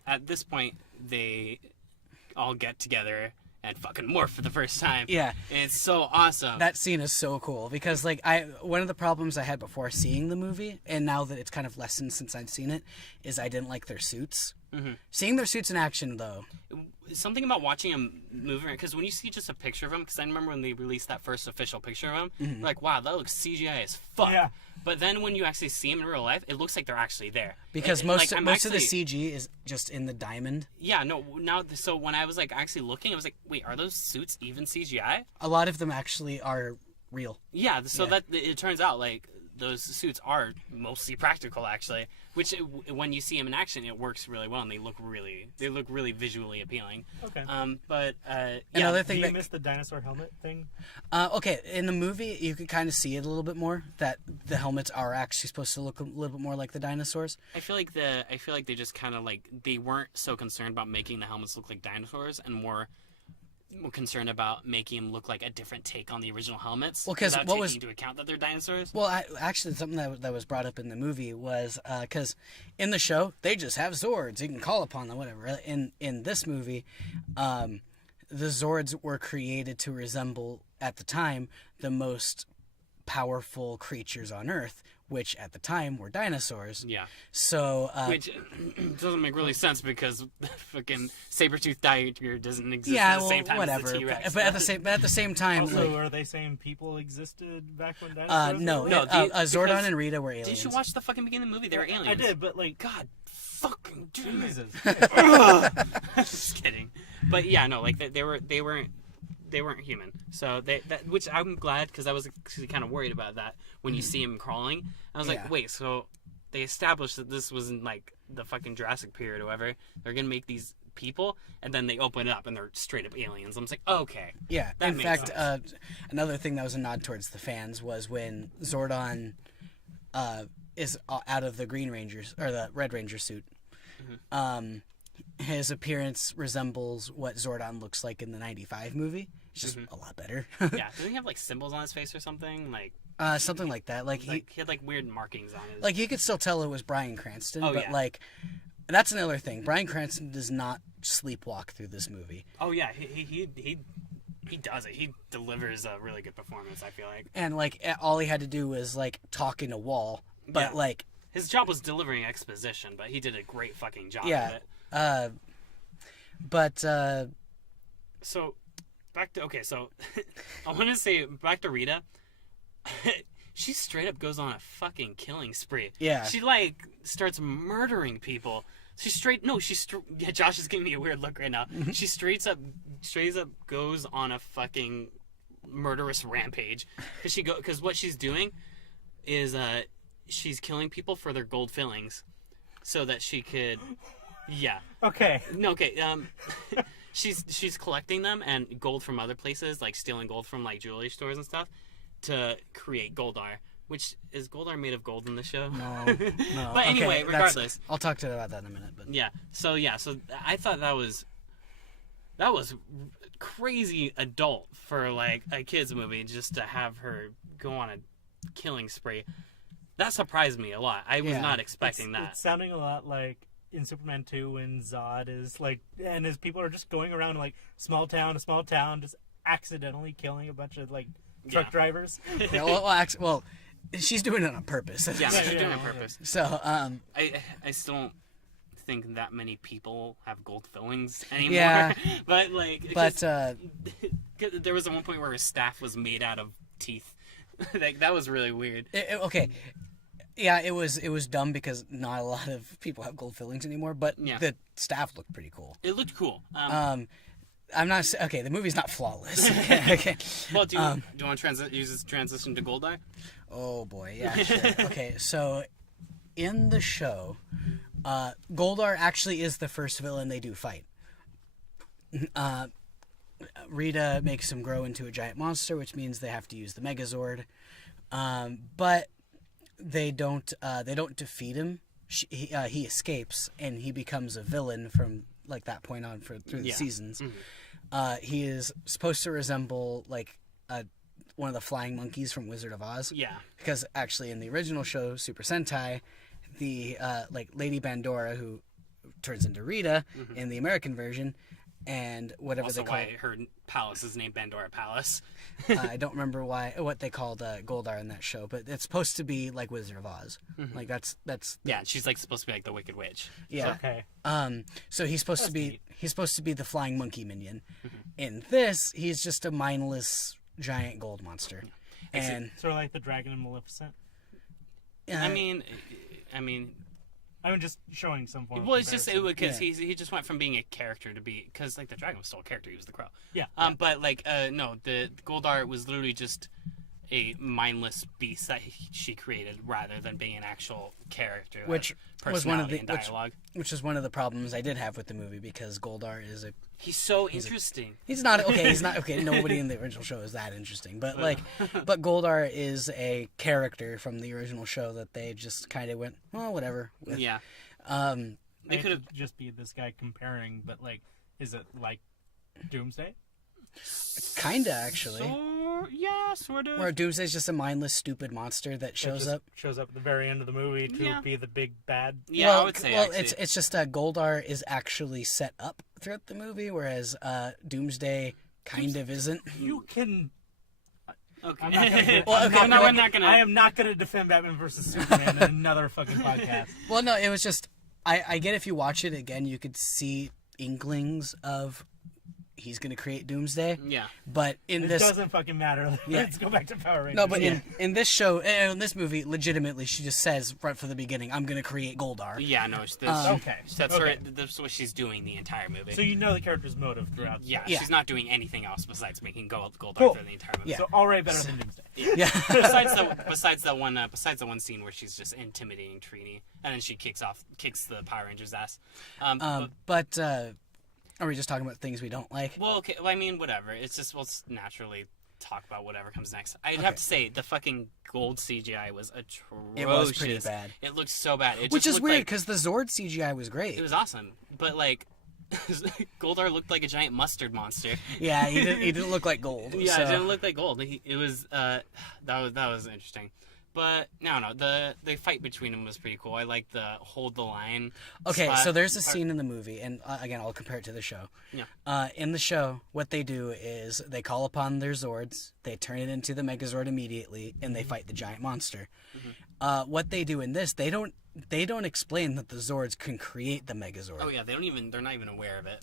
at this point they all get together and fucking morph for the first time. Yeah. And it's so awesome. That scene is so cool because like one of the problems I had before seeing the movie, and now that it's kind of lessened since I've seen it, is I didn't like their suits. Mm-hmm. Seeing their suits in action though, Something about watching him move around, because when you see just a picture of him, because I remember when they released that first official picture of him, Mm-hmm. you're like, wow, that looks CGI as fuck. Yeah. But then when you actually see him in real life, it looks like they're actually there. because And, most like, I'm of the actually- CG is just in the diamond. Yeah, no, now, so when I was like actually looking, I was like, wait, are those suits even CGI? A lot of them actually are real. Yeah, so that it turns out like those suits are mostly practical actually, which when you see them in action, it works really well, and they look really visually appealing. Okay. But Another Do thing you that miss the dinosaur helmet thing? okay, in the movie you could kind of see it a little bit more that the helmets are actually supposed to look a little bit more like the dinosaurs. I feel like they just kind of like they weren't so concerned about making the helmets look like dinosaurs, and more concerned about making them look like a different take on the original helmets. Well, 'cause without what taking was- into account that they're dinosaurs. Well, actually, something that was brought up in the movie was because in the show they just have Zords. You can call upon them, whatever. In this movie, the Zords were created to resemble, at the time, the most powerful creatures on Earth, which at the time were dinosaurs. Yeah. So, Which doesn't make really sense because the fucking saber-toothed tiger doesn't exist yeah, at the well, same time whatever. as the T-Rex. But at the same time, Also, like, are they saying people existed back when dinosaurs? no, were No, around? Zordon because- and Rita were aliens. Did you watch the fucking beginning of the movie? They were aliens. I did, but like, God fucking damn it. Jesus. Just kidding. But yeah, no, like they weren't human. So which I'm glad because I was actually kind of worried about that when you see him crawling. I was Yeah. like, wait, so they established that this wasn't like the fucking Jurassic period or whatever. They're gonna make these people, and then they open it up and they're straight up aliens. I'm just like, okay. Yeah. That In makes fact, sense. another thing that was a nod towards the fans was when Zordon is out of the Green Ranger's or the Red Ranger suit. His appearance resembles what Zordon looks like in the '95 movie. It's just a lot better. Yeah, doesn't he have like symbols on his face or something? Like Something like that. Like he had like weird markings on his. like you could still tell it was Bryan Cranston, Oh, but yeah. like that's another thing. Bryan Cranston does not sleepwalk through this movie. Oh yeah, he does it. He delivers a really good performance. I feel like And like all he had to do was like talk in a wall, but Yeah. like his job was delivering exposition, but he did a great fucking job yeah. of it. But So back to so I want to say back to Rita. She straight up goes on a fucking killing spree. Yeah. She like starts murdering people. Yeah, Josh is giving me a weird look right now. She straight up goes on a fucking murderous rampage because what she's doing is she's killing people for their gold fillings so that she could okay. no okay she's collecting them and gold from other places, like stealing gold from like jewelry stores and stuff to create Goldar. Which is Goldar made of gold in the show? no. But anyway, Okay, regardless. I'll talk to you about that in a minute. But So I thought that was crazy adult for like a kids movie just to have her go on a killing spree. That surprised me a lot. I was Yeah. not expecting that. It's sounding a lot like in Superman 2 when Zod is like, and his people are just going around like small town to small town, just accidentally killing a bunch of like truck Yeah. drivers. yeah, well, she's doing it on purpose. Yeah, she's doing it on okay. purpose. So I still don't think that many people have gold fillings anymore. Yeah. but like, but 'cause there was one point where his staff was made out of teeth. Like that was really weird. okay. Yeah, it was dumb because not a lot of people have gold fillings anymore, but Yeah. the staff looked pretty cool. It looked cool. I'm not okay. The movie's not flawless. Okay. Well, do you want to use this transition to Goldar? Oh boy, yeah, sure. Okay, so in the show, Goldar actually is the first villain they do fight. Rita makes him grow into a giant monster, which means they have to use the Megazord. But they don't defeat him. He escapes and he becomes a villain from like that point on through the seasons. He is supposed to resemble like one of the flying monkeys from Wizard of Oz. Yeah. Because actually in the original show, Super Sentai, the like Lady Bandora, who turns into Rita in the American version, and whatever Also, they call why her palace is named Bandora Palace. I don't remember what they called Goldar in that show, but it's supposed to be like Wizard of Oz. Like that's Yeah, she's like supposed to be like the Wicked Witch. yeah. Okay. So he's supposed to be the flying monkey minion. In this, he's just a mindless giant gold monster. And Sort of like the dragon in Maleficent. I mean, I'm just showing some form. well, of it's just comparison. because Yeah. he just went from being a character to be because like the dragon was still a character. He was the crow. Yeah. But like no, the Goldar was literally just a mindless beast that she created rather than being an actual character. which that was one of personality the and dialogue. which is one of the problems I did have with the movie because Goldar is a He's so interesting. he's not okay. Nobody in the original show is that interesting, but like, but Goldar is a character from the original show that they just kind of went, well, whatever. with. Yeah. Um, They could have. just be this guy comparing, but like, is it like Doomsday? Kinda, actually. Yeah, sort of. Where Doomsday's just a mindless, stupid monster that shows up. Shows up at the very end of the movie to be the big bad. Yeah, I would say. Well, actually. it's just Goldar is actually set up throughout the movie, whereas Doomsday kind of isn't. You can. Okay. I'm not gonna. Well, okay, I'm not gonna. I am not gonna defend Batman versus Superman in another fucking podcast. Well, no, it was just I get if you watch it again, you could see inklings of he's going to create Doomsday. Yeah. But in It this doesn't fucking matter. Let's go back to Power Rangers. No, but in this show, in this movie, legitimately, she just says right from the beginning, "I'm going to create Goldar." Yeah, no, okay. That's Okay. her. That's what she's doing the entire movie. So you know the character's motive throughout. yeah, Yeah. she's not doing anything else besides making Goldar Cool. through the entire movie. Yeah. So already better than Doomsday. Yeah. besides the one scene where she's just intimidating Trini, and then she kicks the Power Rangers' ass. But are we just talking about things we don't like? Well, okay. Well, I mean, whatever. It's just we'll naturally talk about whatever comes next. I'd have to say the fucking gold CGI was atrocious. It was pretty bad. It looked so bad. Which is weird because the Zord CGI was great. It was awesome, but like Goldar looked like a giant mustard monster. Yeah, he didn't look like gold. Yeah, so. it didn't look like gold. It was that was interesting. But no, the fight between them was pretty cool. I like the hold the line. Okay, spot. so there's a scene in the movie, and again, I'll compare it to the show. Yeah. In the show, what they do is they call upon their Zords, they turn it into the Megazord immediately, and they fight the giant monster. What they do in this, they don't explain that the Zords can create the Megazord. Oh yeah, they're not even aware of it.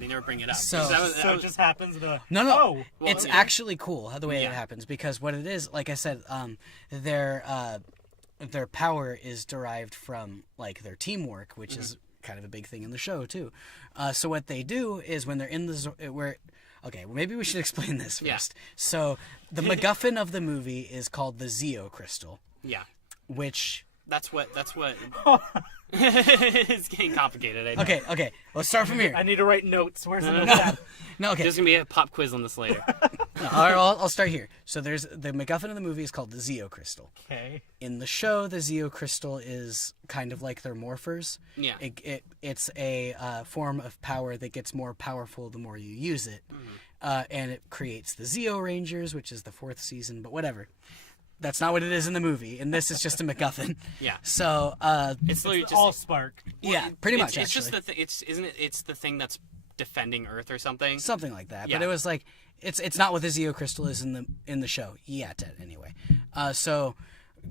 They never bring it up. so- 'Cause that So it was- just happens to. No. Oh, well, It's yeah. actually cool the way Yeah. it happens because what it is, like I said, their power is derived from like their teamwork, which is kind of a big thing in the show too. So what they do is when they're in the okay, well, maybe we should explain this Yeah. first. So the MacGuffin of the movie is called the Zeo Crystal, yeah. which That's what. It's getting complicated. I know. okay, let's start from here. I need to write notes. Where's the notes at? No, okay. There's gonna be a pop quiz on this later. No, I'll start here. So there's the MacGuffin of the movie is called the Zeo Crystal. Okay. In the show, the Zeo Crystal is kind of like their morphers. Yeah. It's a form of power that gets more powerful the more you use it. And it creates the Zeo Rangers, which is the 4th season, but whatever. That's not what it is in the movie, and this is just a MacGuffin. Yeah. So, It's literally just All spark. yeah, pretty much, It's just actually. it's the thing that's defending Earth or something. Something like that. Yeah. But it was like, it's not what the Zeo Crystal is in the show yet, anyway. So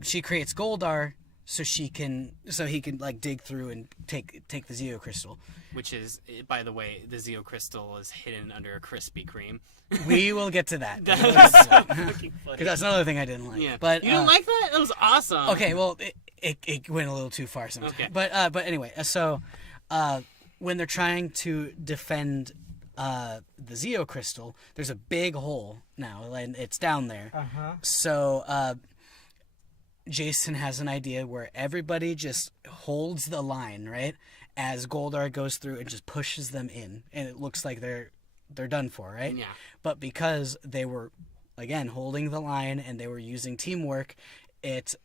she creates Goldar so he can like dig through and take the Zeo Crystal. Which is, by the way, the Zeo Crystal is hidden under a Krispy Kreme. We will get to that. That was so fucking funny. Because that's another thing I didn't like. Yeah. But You didn't like that? It was awesome. okay, well, it went a little too far sometimes. Okay. But anyway, so when they're trying to defend the Zeo Crystal, there's a big hole now, and it's down there. So Jason has an idea where everybody just holds the line, right, as Goldar goes through and just pushes them in, and it looks like they're done for, right? Yeah. But because they were, again, holding the line and they were using teamwork, it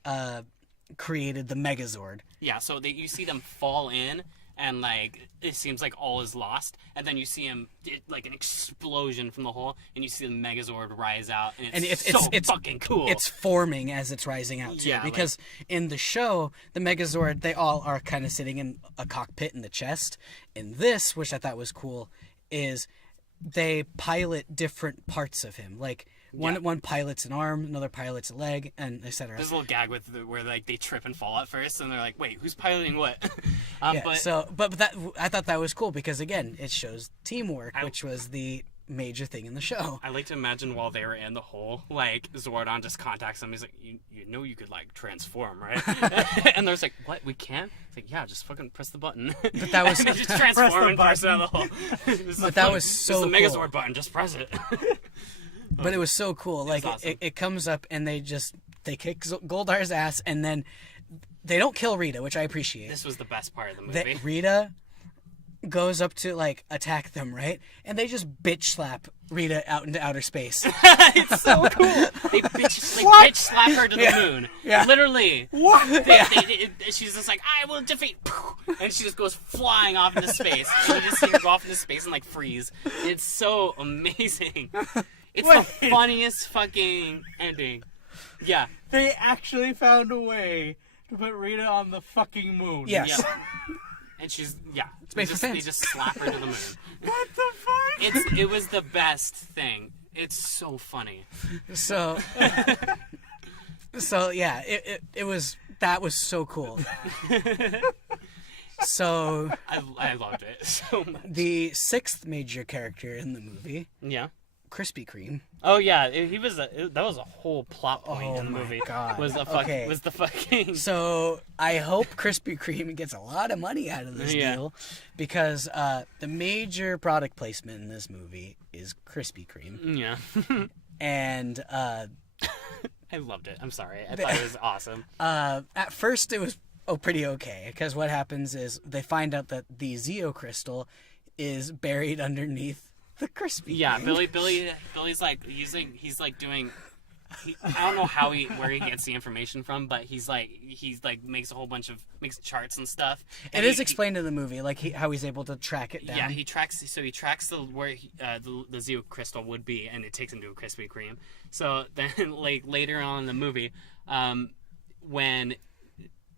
created the Megazord. Yeah, so you see them fall in, and like it seems like all is lost, and then you see him like an explosion from the hole, and you see the Megazord rise out, and it's fucking cool. It's forming as it's rising out too, Yeah, because in the show, the Megazord, they all are kind of sitting in a cockpit in the chest. In this, which I thought was cool, is they pilot different parts of him, like. One pilot's an arm, another pilot's a leg, and etc. There's a little gag where like they trip and fall at first, and they're like, "Wait, who's piloting what?" Yeah, but but that I thought that was cool because again, it shows teamwork, which was the major thing in the show. I like to imagine while they were in the hole, like Zordon just contacts them. He's like, "You know you could like transform, right?" And they're like, "What? We can?" It's like, "Yeah, just fucking press the button." But that was and they just transform and press out of the hole. But that was so This is the cool. Megazord button. Just press it. But it was so cool. Like awesome. it comes up and they kick Goldar's ass, and then they don't kill Rita, which I appreciate. This was the best part of the movie. Rita goes up to like attack them, right? And they just bitch slap Rita out into outer space. It's so cool. They bitch slap her to the moon. Yeah. Literally. What? She's just like, I will defeat. And she just goes flying off into space. And you just see her go off into space and like freeze. It's so amazing. It's the funniest fucking ending. Yeah. They actually found a way to put Rita on the fucking moon. Yes. Yeah. And she's made for they fans. just slap her to the moon. What the fuck? It was the best thing. It's so funny. So yeah, that was so cool. So I loved it so much. the 6th major character in the movie, Yeah. Krispy Kreme. Oh yeah, that was a whole plot point in the my movie. God. Was the fucking So I hope Krispy Kreme gets a lot of money out of this Yeah. deal, because the major product placement in this movie is Krispy Kreme, Yeah. and I loved it. I'm sorry. I thought it was awesome. at first it was pretty okay, because what happens is they find out that the Zeo crystal is buried underneath the Krispy Yeah, Kreme. Billy's like he's like doing. I don't know where he gets the information from, but he's like makes charts and stuff. And It is he- explained in the movie, like how he's able to track it down. Yeah, he tracks where the Zeo crystal would be, and it takes him to a Krispy Kreme. So then, like later on in the movie, when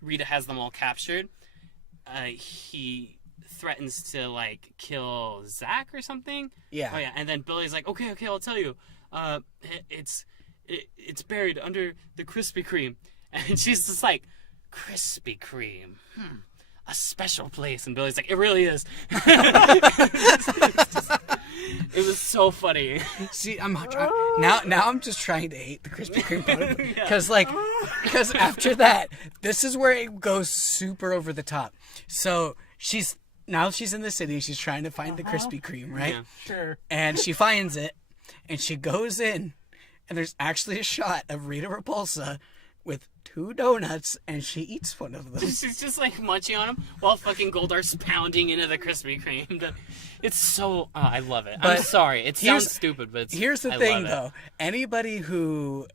Rita has them all captured, he threatens to like kill Zach or something. Yeah. Oh yeah, and then Billy's like, okay, I'll tell you. It's buried under the Krispy Kreme, and she's just like, Krispy Kreme, a special place, and Billy's like, it really is. It was so funny. See, now I'm just trying to hate the Krispy Kreme product, because after that, this is where it goes super over the top. So she's in the city, she's trying to find the Krispy Kreme, right? Yeah. Sure. And she finds it, and she goes in, and there's actually a shot of Rita Repulsa with 2 donuts, and she eats one of them. She's just like munching on them while fucking Goldar's pounding into the Krispy Kreme. It's so I love it. I'm But sorry, it sounds stupid, but Here's the I thing, love it. though. Anybody who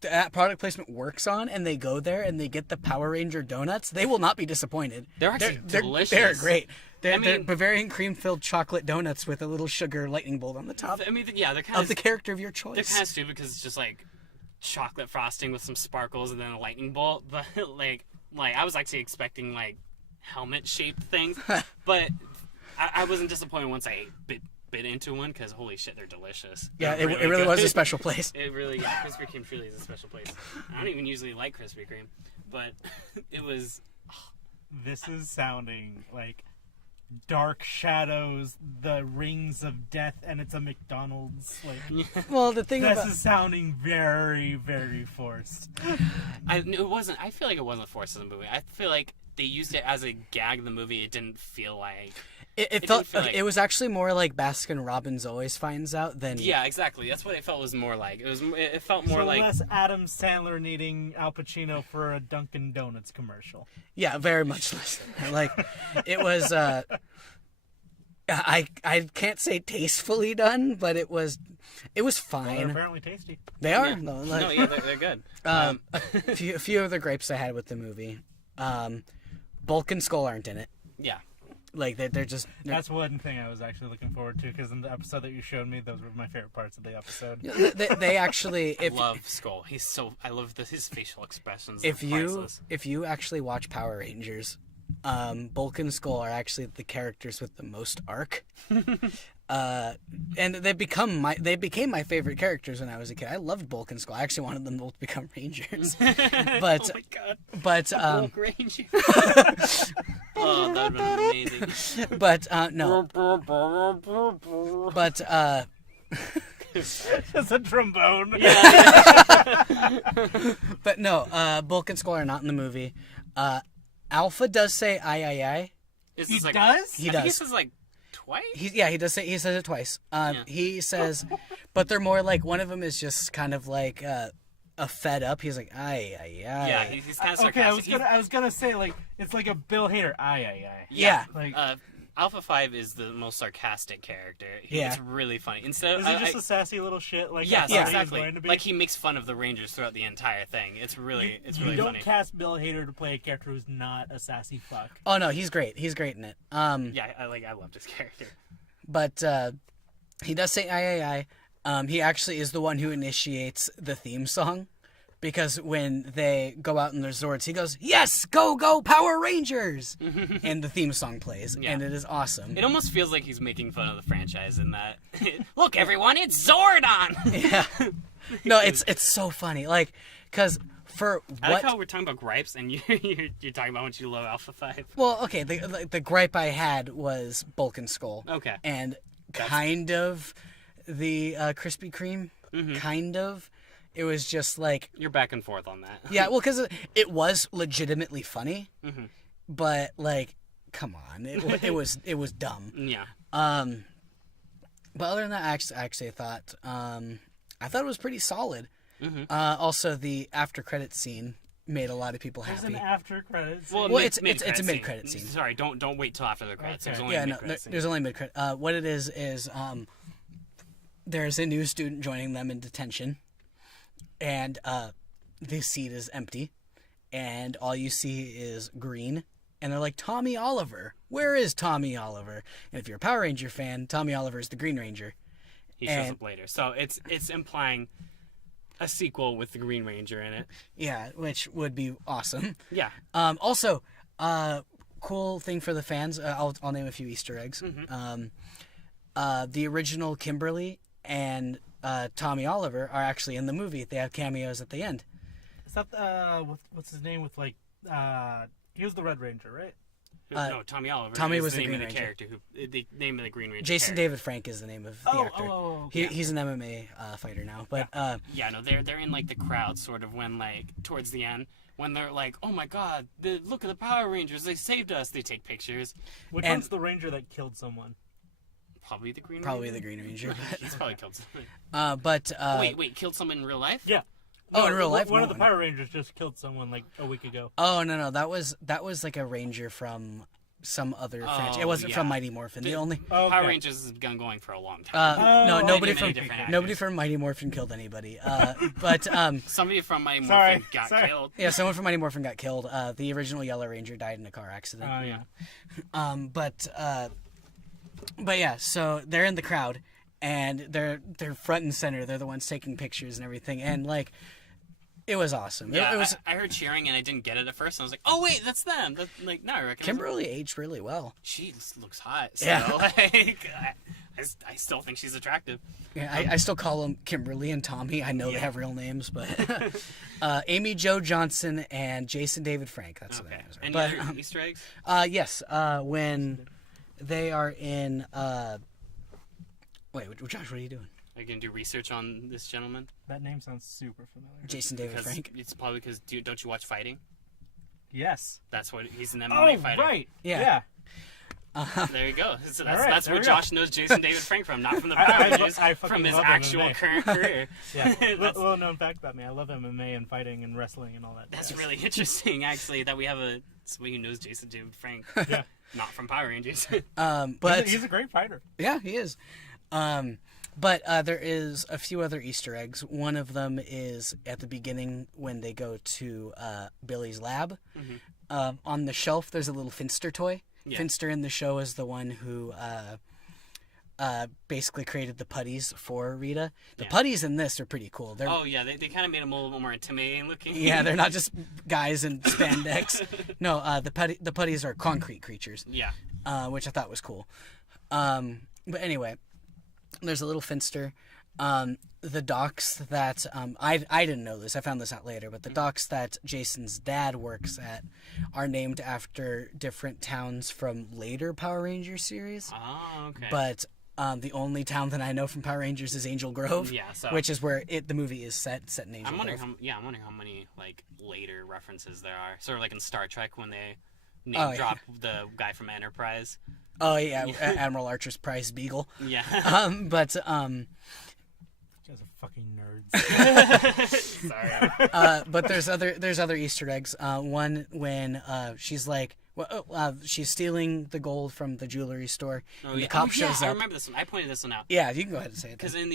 that product placement works on, and they go there and they get the Power Ranger donuts, they will not be disappointed. They're actually delicious. They're great. They're mean- Bavarian cream-filled chocolate donuts with a little sugar lightning bolt on the top I mean, yeah, they're kind of the character of your they're choice. kind of stupid because it's just like chocolate frosting with some sparkles and then a lightning bolt. But like I was actually expecting like helmet-shaped things, but I wasn't disappointed once I bit into one, because holy shit, they're delicious. Yeah, They're it really was a good. special place. It really, yeah, Krispy Kreme truly is a special place. I don't even usually like Krispy Kreme, but it was. This is sounding like Dark Shadows, the Rings of Death, and it's a McDonald's. Like, Well, the thing this about is sounding very, very forced. It wasn't. I feel like it wasn't forced in the movie. I feel like they used it as a gag in the movie. It didn't feel like. it didn't felt feel like- it was actually more like Baskin Robbins always finds out than Yeah, exactly. That's what it felt was more like. It felt more So like. less Adam Sandler needing Al Pacino for a Dunkin' Donuts commercial. Yeah, very much less. Like, it was, I can't say tastefully done, but it was They're fine. apparently tasty. They are. Yeah. No, No, like, yeah, they're good. a few other gripes I had with the movie. Bulk and Skull aren't in it. Yeah. Like, they're just... That's one thing I was actually looking forward to, because in the episode that you showed me, those were my favorite parts of the episode. they actually... I love Skull. I love his facial expressions. If They're you priceless. actually watch Power Rangers, Bulk and Skull are actually the characters with the most arc. And they became my favorite characters when I was a kid. I loved Bulk and Skull. I actually wanted them both to become Rangers. But Oh my god. but Bulk Ranger. Oh, that would have been amazing. but no. But It's a trombone. but no, Bulk and Skull are not in the movie. Alpha does say I. Is He this like, does? He I think does. he says like twice. He does say, he says it twice. He says, but they're more like, one of them is just kind of like fed up. He's like, ay, ay, ay. Yeah, he's kind of Okay, sarcastic. I was gonna say like it's like a Bill Hader. Aye. Yeah. Like, Alpha 5 is the most sarcastic character. Yeah. It's really funny. Instead, is he just a sassy little shit? Like yes, that's what he's exactly. going to be? Like he makes fun of the Rangers throughout the entire thing. It's really you don't funny. cast Bill Hader to play a character who's not a sassy fuck. Oh no, he's great. He's great in it. Yeah, I love this character. But he does say aye, aye, aye. He actually is the one who initiates the theme song. Because when they go out in their Zords, he goes, "Yes, go, go, Power Rangers!" And the theme song plays, and it is awesome. It almost feels like he's making fun of the franchise in that. Look, everyone, it's Zordon! Yeah. No, it's so funny. Like, because for I like what... how we're talking about gripes, and you're talking about how much you love Alpha 5. Well, okay, the gripe I had was Bulk and Skull. Okay. And kind of the Krispy Kreme. Kind of. It was just like... You're back and forth on that. Yeah, well, because it was legitimately funny, but, like, come on. It was dumb. Yeah. But other than that, I actually thought it was pretty solid. Also, the after credit scene made a lot of people There's happy. an after credits. Well, it's a mid-credit scene. Sorry, don't wait till after the credits. Okay. There's only Yeah, a no, mid-credit scene. there's only mid-credit. What it is there's a new student joining them in detention, and the seat is empty, and all you see is green. And they're like, Tommy Oliver. Where is Tommy Oliver? And if you're a Power Ranger fan, Tommy Oliver is the Green Ranger. He shows up later. So it's implying a sequel with the Green Ranger in it. Yeah, which would be awesome. Yeah. Also, cool thing for the fans. I'll name a few Easter eggs. The original Kimberly and Tommy Oliver are actually in the movie. They have cameos at the end. Is that what's his name with like he was the Red Ranger, right? No, Tommy Oliver. Tommy is was the the name Green of the Ranger. character the name of the Green Ranger. Jason character. David Frank is the name of the actor. Okay. He's an MMA fighter now. But Yeah, no, they're in like the crowd sort of when like towards the end when they're like, oh my God, look at the Power Rangers, they saved us. They take pictures. Which And- one's the Ranger that killed someone? Probably the Green probably Ranger. the Green Ranger. He's probably killed someone. But Wait, killed someone in real life? Yeah. Oh, in real life, one no of the one. Power Rangers just killed someone like a week ago. Oh no, that was like a Ranger from some other franchise. It wasn't from yeah. Mighty Morphin. The only Oh, Power okay. Rangers has been going for a long time. no, Oh, nobody many from different nobody actors. from Mighty Morphin killed anybody. But Somebody from Mighty Sorry, Morphin got sorry. killed. yeah, someone from Mighty Morphin got killed. The original Yellow Ranger died in a car accident. Oh yeah. But yeah, so they're in the crowd, and they're front and center. They're the ones taking pictures and everything, and like, it was awesome. Yeah, It was I heard cheering and I didn't get it at first. And I was like, "Oh wait, that's them." Like, no, I recognize them. Kimberly aged really well. She looks hot. So, Yeah. like, I still think she's attractive. Yeah, I still call them Kimberly and Tommy. I know they have real names, but Amy Jo Johnson and Jason David Frank. That's what their Okay. names are. Any But other Easter eggs? yes, when they are in. Wait, Josh, what are you doing? Are you gonna do research on this gentleman? That name sounds super familiar. Jason David Because Frank. it's probably because don't you watch fighting? Yes. That's what he's an Oh, MMA fighter. right. Yeah. There you go. So All right, that's there where we go. Josh knows Jason David Frank from, not from the I- Power I- Rangers, I fucking from his love actual MMA. current career. Yeah. That's- Little known fact about me: I love MMA and fighting and wrestling and all that. That's jazz. really interesting, actually, that we have somebody who knows Jason David Frank, Yeah. not from Power Rangers. But he's a great fighter. yeah, he is. But there is a few other Easter eggs. One of them is at the beginning when they go to Billy's lab. On the shelf, there's a little Finster toy. Yeah. Finster in the show is the one who basically created the putties for Rita. The putties in this are pretty cool. They're Oh yeah, they kind of made him a little bit more intimidating looking. yeah, they're not just guys in spandex. No, the putties are concrete creatures. Yeah. Which I thought was cool. But anyway, there's a little Finster. The docks that I didn't know this. I found this out later. But the docks that Jason's dad works at are named after different towns from later Power Rangers series. Oh, okay. But the only town that I know from Power Rangers is Angel Grove. Yeah, so- which is where the movie is set in Angel I'm wondering Grove. I'm wondering how many like later references there are. Sort of like in Star Trek when they name Oh, yeah. drop the guy from Enterprise. Oh yeah, Admiral Archer's prize Beagle. Yeah. But He's a fucking nerd. words. Sorry. But there's other Easter eggs. One when she's like, she's stealing the gold from the jewelry store. Oh, and yeah. the cop I shows up. remember this one. I pointed this one out. Yeah, you can go ahead and say it. Because in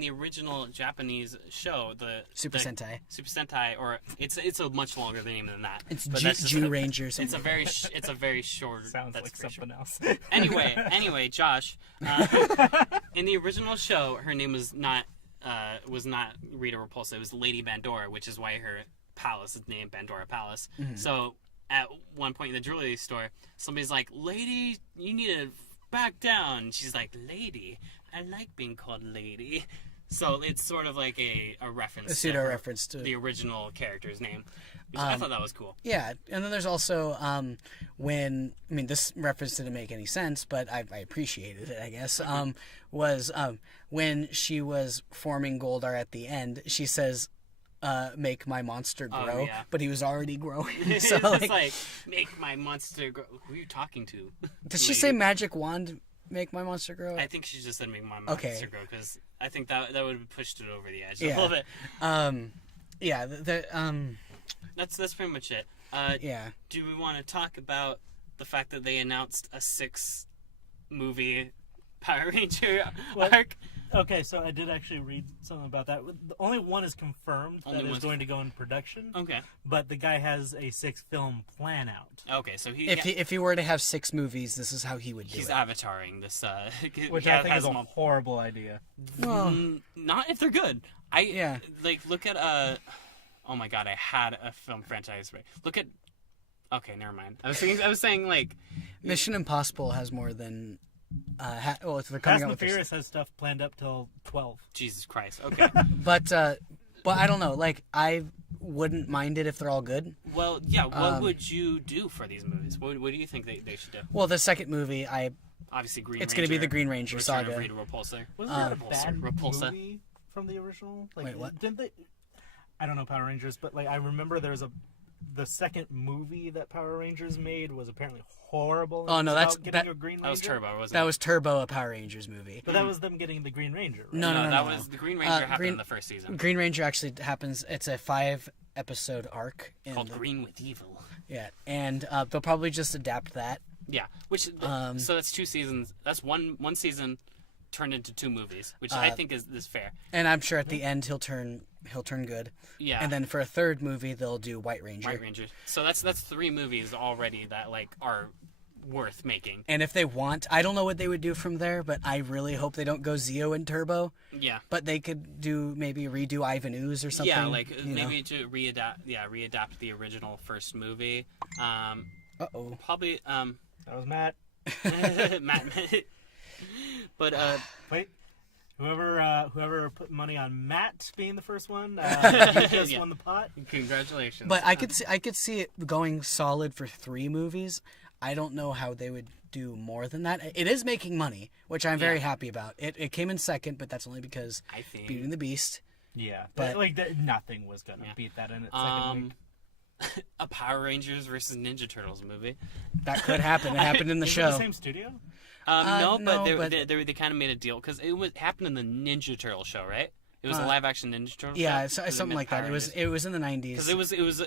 the original Japanese show, Super Sentai. Super Sentai, or it's a much longer name than that. It's but Jew Rangers. It's a very short. Sounds that's like very something short. else. Anyway, Josh. In the original show, her name was not Rita Repulsa. It was Lady Bandora, which is why her palace is named Bandora Palace. Mm-hmm. So at one point in the jewelry store, somebody's like, "Lady, you need to back down." And she's like, "Lady, I like being called lady." So it's sort of like a reference. A pseudo reference to the original character's name. Which I thought that was cool. Yeah, and then there's also when this reference didn't make any sense, but I appreciated it. I guess was when she was forming Goldar at the end. She says, "Make my monster grow," yeah. but he was already growing. So It's like, make my monster grow. Who are you talking to? Did she say magic wand? Make my monster grow? I think she just said make my monster grow because I think that would have pushed it over the edge a little bit. Yeah. That's pretty much it. Yeah. Do we want to talk about the fact that they announced a 6-movie Power Ranger arc? Okay, so I did actually read something about that. Only one is confirmed that is going to go in production. Okay. But the guy has a 6-film plan out. Okay, so If he were to have 6 movies, this is how he would do he's it. avataring this. Which I think is a horrible idea. Well, not if they're good. Look at oh my god, I had a film franchise. Look at. Okay, never mind. I was saying like. Mission Impossible has more than. If they're coming Fast out and with Furious has stuff planned up till 12. Jesus Christ. Okay. But I don't know. Like, I wouldn't mind it if they're all good. Well, yeah. What would you do for these movies? What do you think they should do? Well, the second movie, Obviously, it's going to be the Green Ranger Return saga. of Rita Repulsa. Wasn't that a bad Repulsa. movie from the original? Like, Wait, what? Didn't they? I don't know Power Rangers, but like I remember the second movie that Power Rangers made was apparently horrible. Oh, no, a Green Ranger. That was Turbo, wasn't it? That was Turbo, a Power Rangers movie. But that was them getting the Green Ranger. Right? No. That was the Green Ranger happened in the first season. Green Ranger actually happens. It's a 5-episode arc Called Green with Evil. Yeah, and they'll probably just adapt that. Yeah, which so that's 2 seasons. That's one season turned into 2 movies, which I think is fair. And I'm sure at the end he'll turn good. Yeah. And then for a third movie they'll do White Ranger. White Ranger. So that's 3 movies already that like are worth making. And if they want, I don't know what they would do from there, but I really hope they don't go Zeo and Turbo. Yeah. But they could do maybe redo Ivan Ooze or something. Yeah, like maybe to readapt the original first movie. Uh-oh. Probably That was Matt. Matt. But Wait. Whoever put money on Matt being the first one, he just won the pot. Congratulations. But I could see it going solid for 3 movies. I don't know how they would do more than that. It is making money, which I'm very happy about. It came in second, but that's only because I think Beauty and the Beast. Yeah, But- nothing was gonna beat that in its second week. a Power Rangers versus Ninja Turtles movie. That could happen. It happened in the Is it show. the same studio? No, no, but but- they kind of made a deal because it happened in the Ninja Turtle show, right? It was a live action Ninja Turtle Yeah, show. it's Or the something like that. Power It was in the 90s. because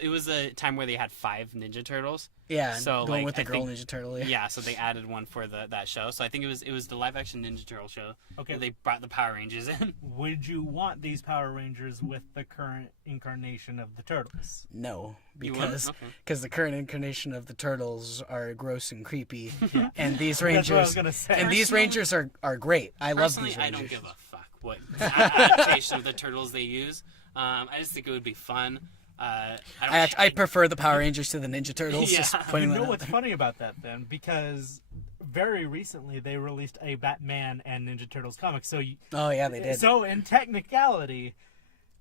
it was a time where they had 5 Ninja Turtles. Yeah, so going like, with the I girl think- Ninja Turtle. Yeah. Yeah, so they added one for that show. So I think it was the live action Ninja Turtle show. Okay. Where they brought the Power Rangers in. Would you want these Power Rangers with the current incarnation of the Turtles? No, You wouldn't? because Okay. the current incarnation of the turtles are gross and creepy, and these That's what I was Rangers gonna say. and these Rangers are great. I love Personally, these I Rangers. don't give a fuck what adaptation of the Turtles they use. I just think it would be fun. I prefer the Power Rangers to the Ninja Turtles. Yeah. Just You putting that know out what's there. funny about that then? Because very recently they released a Batman and Ninja Turtles comic. So Oh yeah, they did. So in technicality,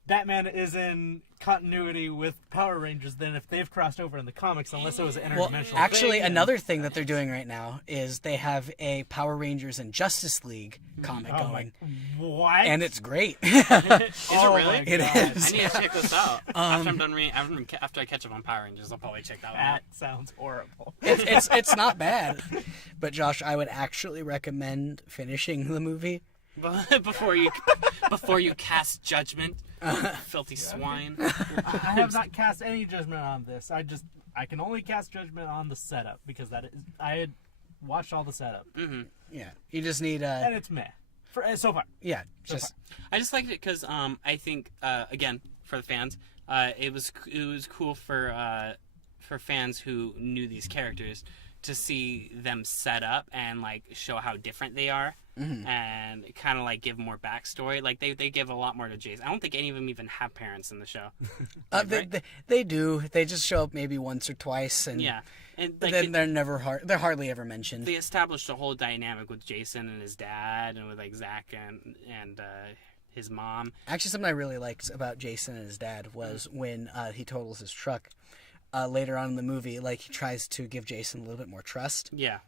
Batman is in continuity with Power Rangers than if they've crossed over in the comics, unless it was an Well, interdimensional actually, thing. another thing that they're doing right now is they have a Power Rangers and Justice League comic Oh going, my, what? and it's great. Is it Oh really? my It God. is. I need to check this out. After I'm done after I catch up on Power Rangers, I'll probably check that one out. That sounds horrible. It's not bad, but Josh, I would actually recommend finishing the movie. But before you cast judgment. Filthy swine. I have not cast any judgment on this. I can only cast judgment on the setup because I had watched all the setup Yeah, you just need and it's meh for so far. yeah, So just I just liked it because I think again for the fans, it was cool for fans who knew these characters to see them set up and like show how different they are. And kind of like give more backstory. Like they give a lot more to Jason. I don't think any of them even have parents in the show. they do. They just show up maybe once or twice, and Yeah, and like then they're hardly ever mentioned. they established a whole dynamic with Jason and his dad, and with like Zach and his mom. Actually, something I really liked about Jason and his dad was when he totals his truck. Later on in the movie, like he tries to give Jason a little bit more trust, Yeah,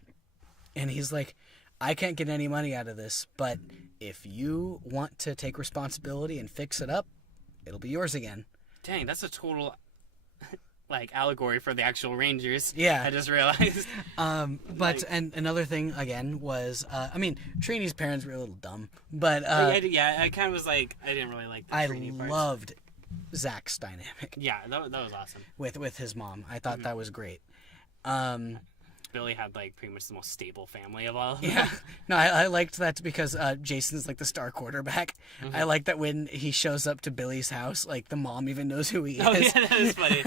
and he's like, I can't get any money out of this, but if you want to take responsibility and fix it up, it'll be yours again. dang, that's a total like allegory for the actual Rangers. Yeah. I just realized. But and another thing again was, I mean, Trini's parents were a little dumb, but I kind of was like, I didn't really like the I Trini parts. loved Zach's dynamic Yeah, that was awesome. with his mom. I thought that was great. Billy had like pretty much the most stable family of all of Yeah, them. no, I liked that because Jason's like the star quarterback. I like that when he shows up to Billy's house, like the mom even knows who he is. Oh yeah, that is funny.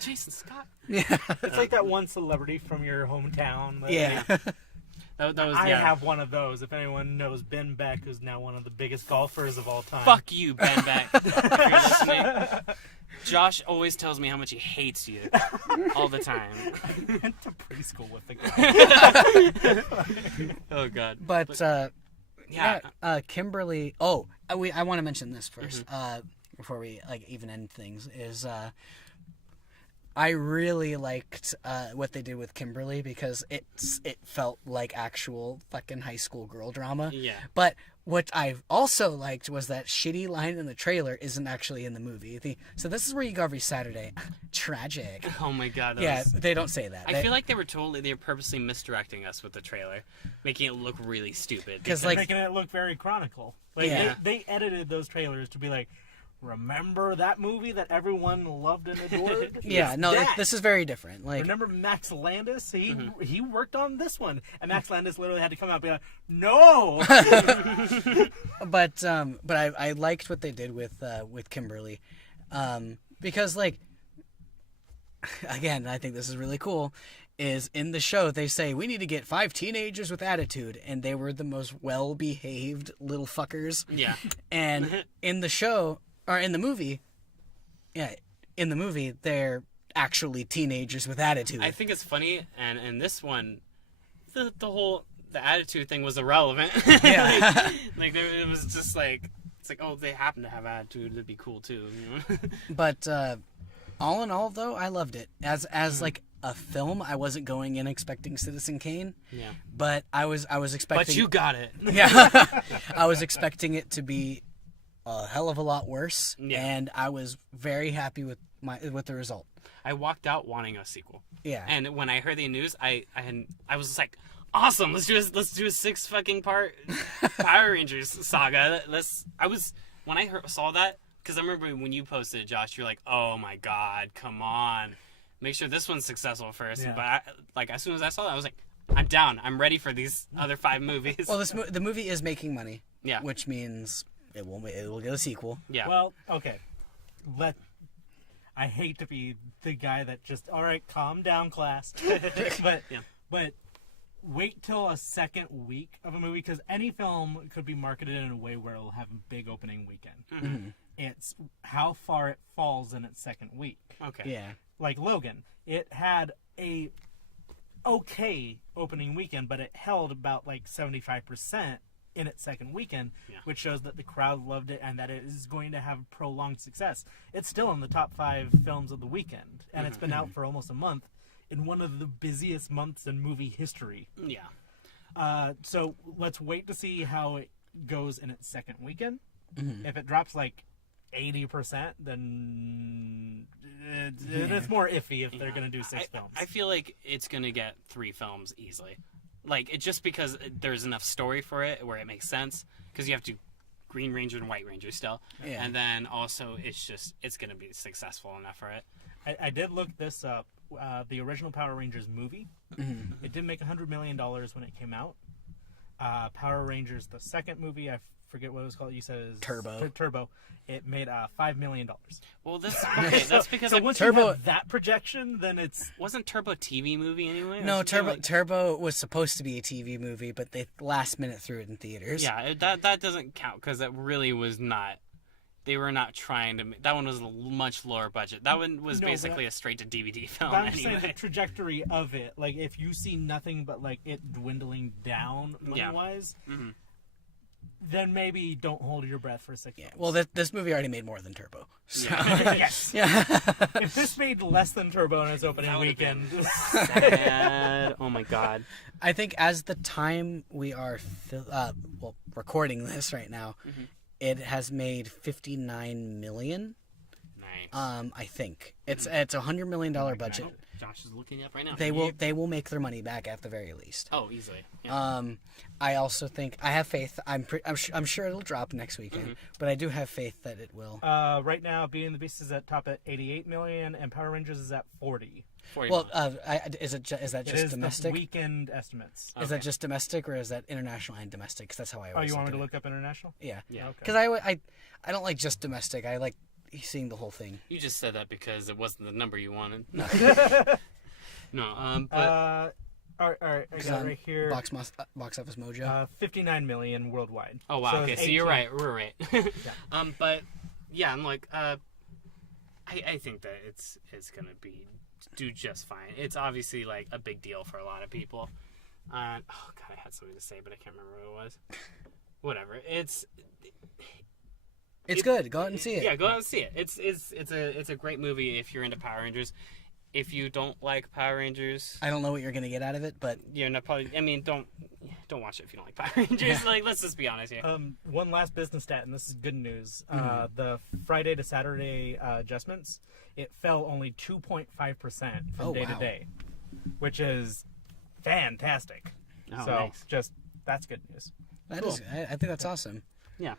Jason Scott. It's like that one celebrity from your hometown. That, Yeah. That was I yeah. have one of those. If anyone knows Ben Beck, who's now one of the biggest golfers of all time. Fuck you, Ben Beck. If you're listening. Josh always tells me how much he hates you all the time. I went to preschool with the guy. Oh god. But Yeah. Kimberly. Oh, I want to mention this first before we like even end things. Is I really liked what they did with Kimberly because it felt like actual fucking high school girl drama. Yeah. But what I also liked was that shitty line in the trailer isn't actually in the movie. So this is where you go every Saturday. Tragic. Oh my god. Yeah, they don't say that. I feel like they were purposely misdirecting us with the trailer, making it look really stupid. because like Making it look very Chronicle. Like Yeah. they edited those trailers to be like, remember that movie that everyone loved and adored? yeah, It's no, that. this is very different. Like Remember Max Landis? He worked on this one, and Max Landis literally had to come out and be like, "No." But I liked what they did with Kimberly, because like again I think this is really cool. Is in the show they say we need to get 5 teenagers with attitude, and they were the most well-behaved little fuckers. Yeah. And in the show or in the movie, they're actually teenagers with attitude. I think it's funny, and in this one, the whole attitude thing was irrelevant. Yeah. it was just like it's like, oh, they happen to have attitude, it'd be cool too. You know? But all in all, though, I loved it as like a film. I wasn't going in expecting Citizen Kane. Yeah. But I was expecting. But you got it. Yeah, I was expecting it to be a hell of a lot worse, Yeah. and I was very happy with the result. I walked out wanting a sequel. Yeah, And when I heard the news, I was just like, awesome, let's do a 6 fucking part Power Rangers saga. When I saw that, because I remember when you posted it, Josh, you're like, oh my god, come on, make sure this one's successful first. Yeah. But as soon as I saw that, I was like, I'm down. I'm ready for these other 5 movies. well, the movie is making money. Yeah. which means it will get a sequel. Yeah. Well, okay. I hate to be the guy that just, all right, calm down, class. But wait till a second week of a movie, because any film could be marketed in a way where it'll have a big opening weekend. Mm-hmm. It's how far it falls in its second week. Okay. Yeah, Like Logan, it had a okay opening weekend, but it held about like 75% in its second weekend, which shows that the crowd loved it and that it is going to have prolonged success. It's still in the top 5 films of the weekend, and it's been out for almost a month in one of the busiest months in movie history. Yeah. So let's wait to see how it goes in its second weekend. If it drops like 80%, then it's more iffy if they're going to do 6 films. I feel like it's gonna get 3 films easily. Like, it's just because there's enough story for it where it makes sense, because you have to Green Ranger and White Ranger still. Yeah. And then also it's going to be successful enough for it. I did look this up. The original Power Rangers movie, it did make $100 million when it came out. Power Rangers, the second movie, I forget what it was called. You said it was Turbo. Turbo. It made $5 million. Well, that's because So like, once Turbo- you have that projection, then it's wasn't Turbo a TV movie anyway? Or No, something like- Turbo was supposed to be a TV movie, but they last minute threw it in theaters. Yeah, that doesn't count because it really was not. They were not trying to. That one was a much lower budget. That one was No, but basically a straight to DVD film But I'm just saying the anyway. trajectory of it. Like, if you see nothing but like it dwindling down money-wise, then maybe don't hold your breath for 6 Yeah. months. Well, this movie already made more than Turbo. So. Yes. Yeah. If this made less than Turbo in its opening weekend, Sad. Oh my god. I think as the time we are recording this right now, it has made $59 million. Nice. I think it's $100 million budget. Josh is looking it up right now. They will make their money back at the very least. Oh, easily. Yeah. I also think I have faith. I'm sure it'll drop next weekend, but I do have faith that it will. right now, Beauty and the Beast is at top at 88 million, and Power Rangers is at 40. 40 Well, million. is that It just is domestic? the weekend estimates. Is that just domestic or is that international and domestic? Because that's how I Oh, always. you want me to look look up international? at it. Yeah. Yeah. Okay. Because I don't like just domestic. I like seeing the whole thing. You just said that because it wasn't the number you wanted. No. No. But All right, I got it right here. Box Office Mojo. 59 million worldwide. oh wow. Okay, it's so you're 18. right. We're right. But yeah, I'm like, I think that it's gonna do just fine. It's obviously like a big deal for a lot of people. Oh god, I had something to say, but I can't remember what it was. Whatever. It's good. Go out and see it. Yeah, go out and see it. It's a great movie if you're into Power Rangers. If you don't like Power Rangers, I don't know what you're gonna get out of it, but you're not probably. I mean, don't watch it if you don't like Power Rangers. Like, let's just be honest here. One last business stat, and this is good news. The Friday to Saturday adjustments, it fell only 2.5% from day to wow. day, which is fantastic. Oh, so nice. that's good news. that is. I think that's awesome. Yeah.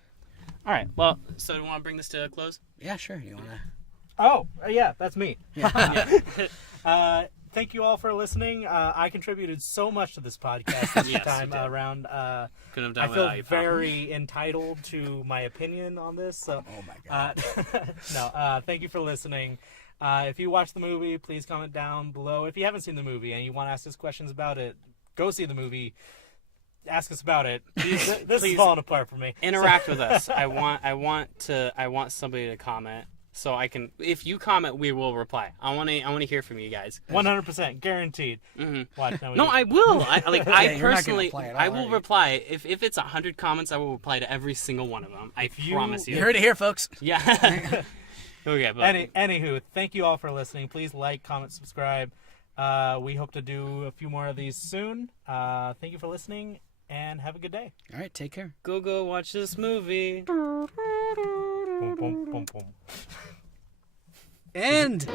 All right. Well, so do you want to bring this to a close? Yeah, sure. You wanna? Oh, yeah, that's me. Thank you all for listening. I contributed so much to this podcast this Yes, time you did. around. Couldn't have I done feel without you, pal. very entitled to my opinion on this. So, Oh my god. thank you for listening. If you watch the movie, please comment down below. If you haven't seen the movie and you want to ask us questions about it, go see the movie. Ask us about it. This is Please falling apart for me. Interact with us. I want somebody to comment. So I can, if you comment, we will reply. I want to hear from you guys. 100% guaranteed. Watch, No, I will. I you're not gonna personally, reply at all, I will are you? reply. If it's 100 comments, I will reply to every single one of them. I promise You you. heard it here, folks. Yeah. Okay, but Anywho, thank you all for listening. Please like, comment, subscribe. We hope to do a few more of these soon. Thank you for listening, and have a good day. All right. Take care. go watch this movie. Boom, boom, boom, boom. And. You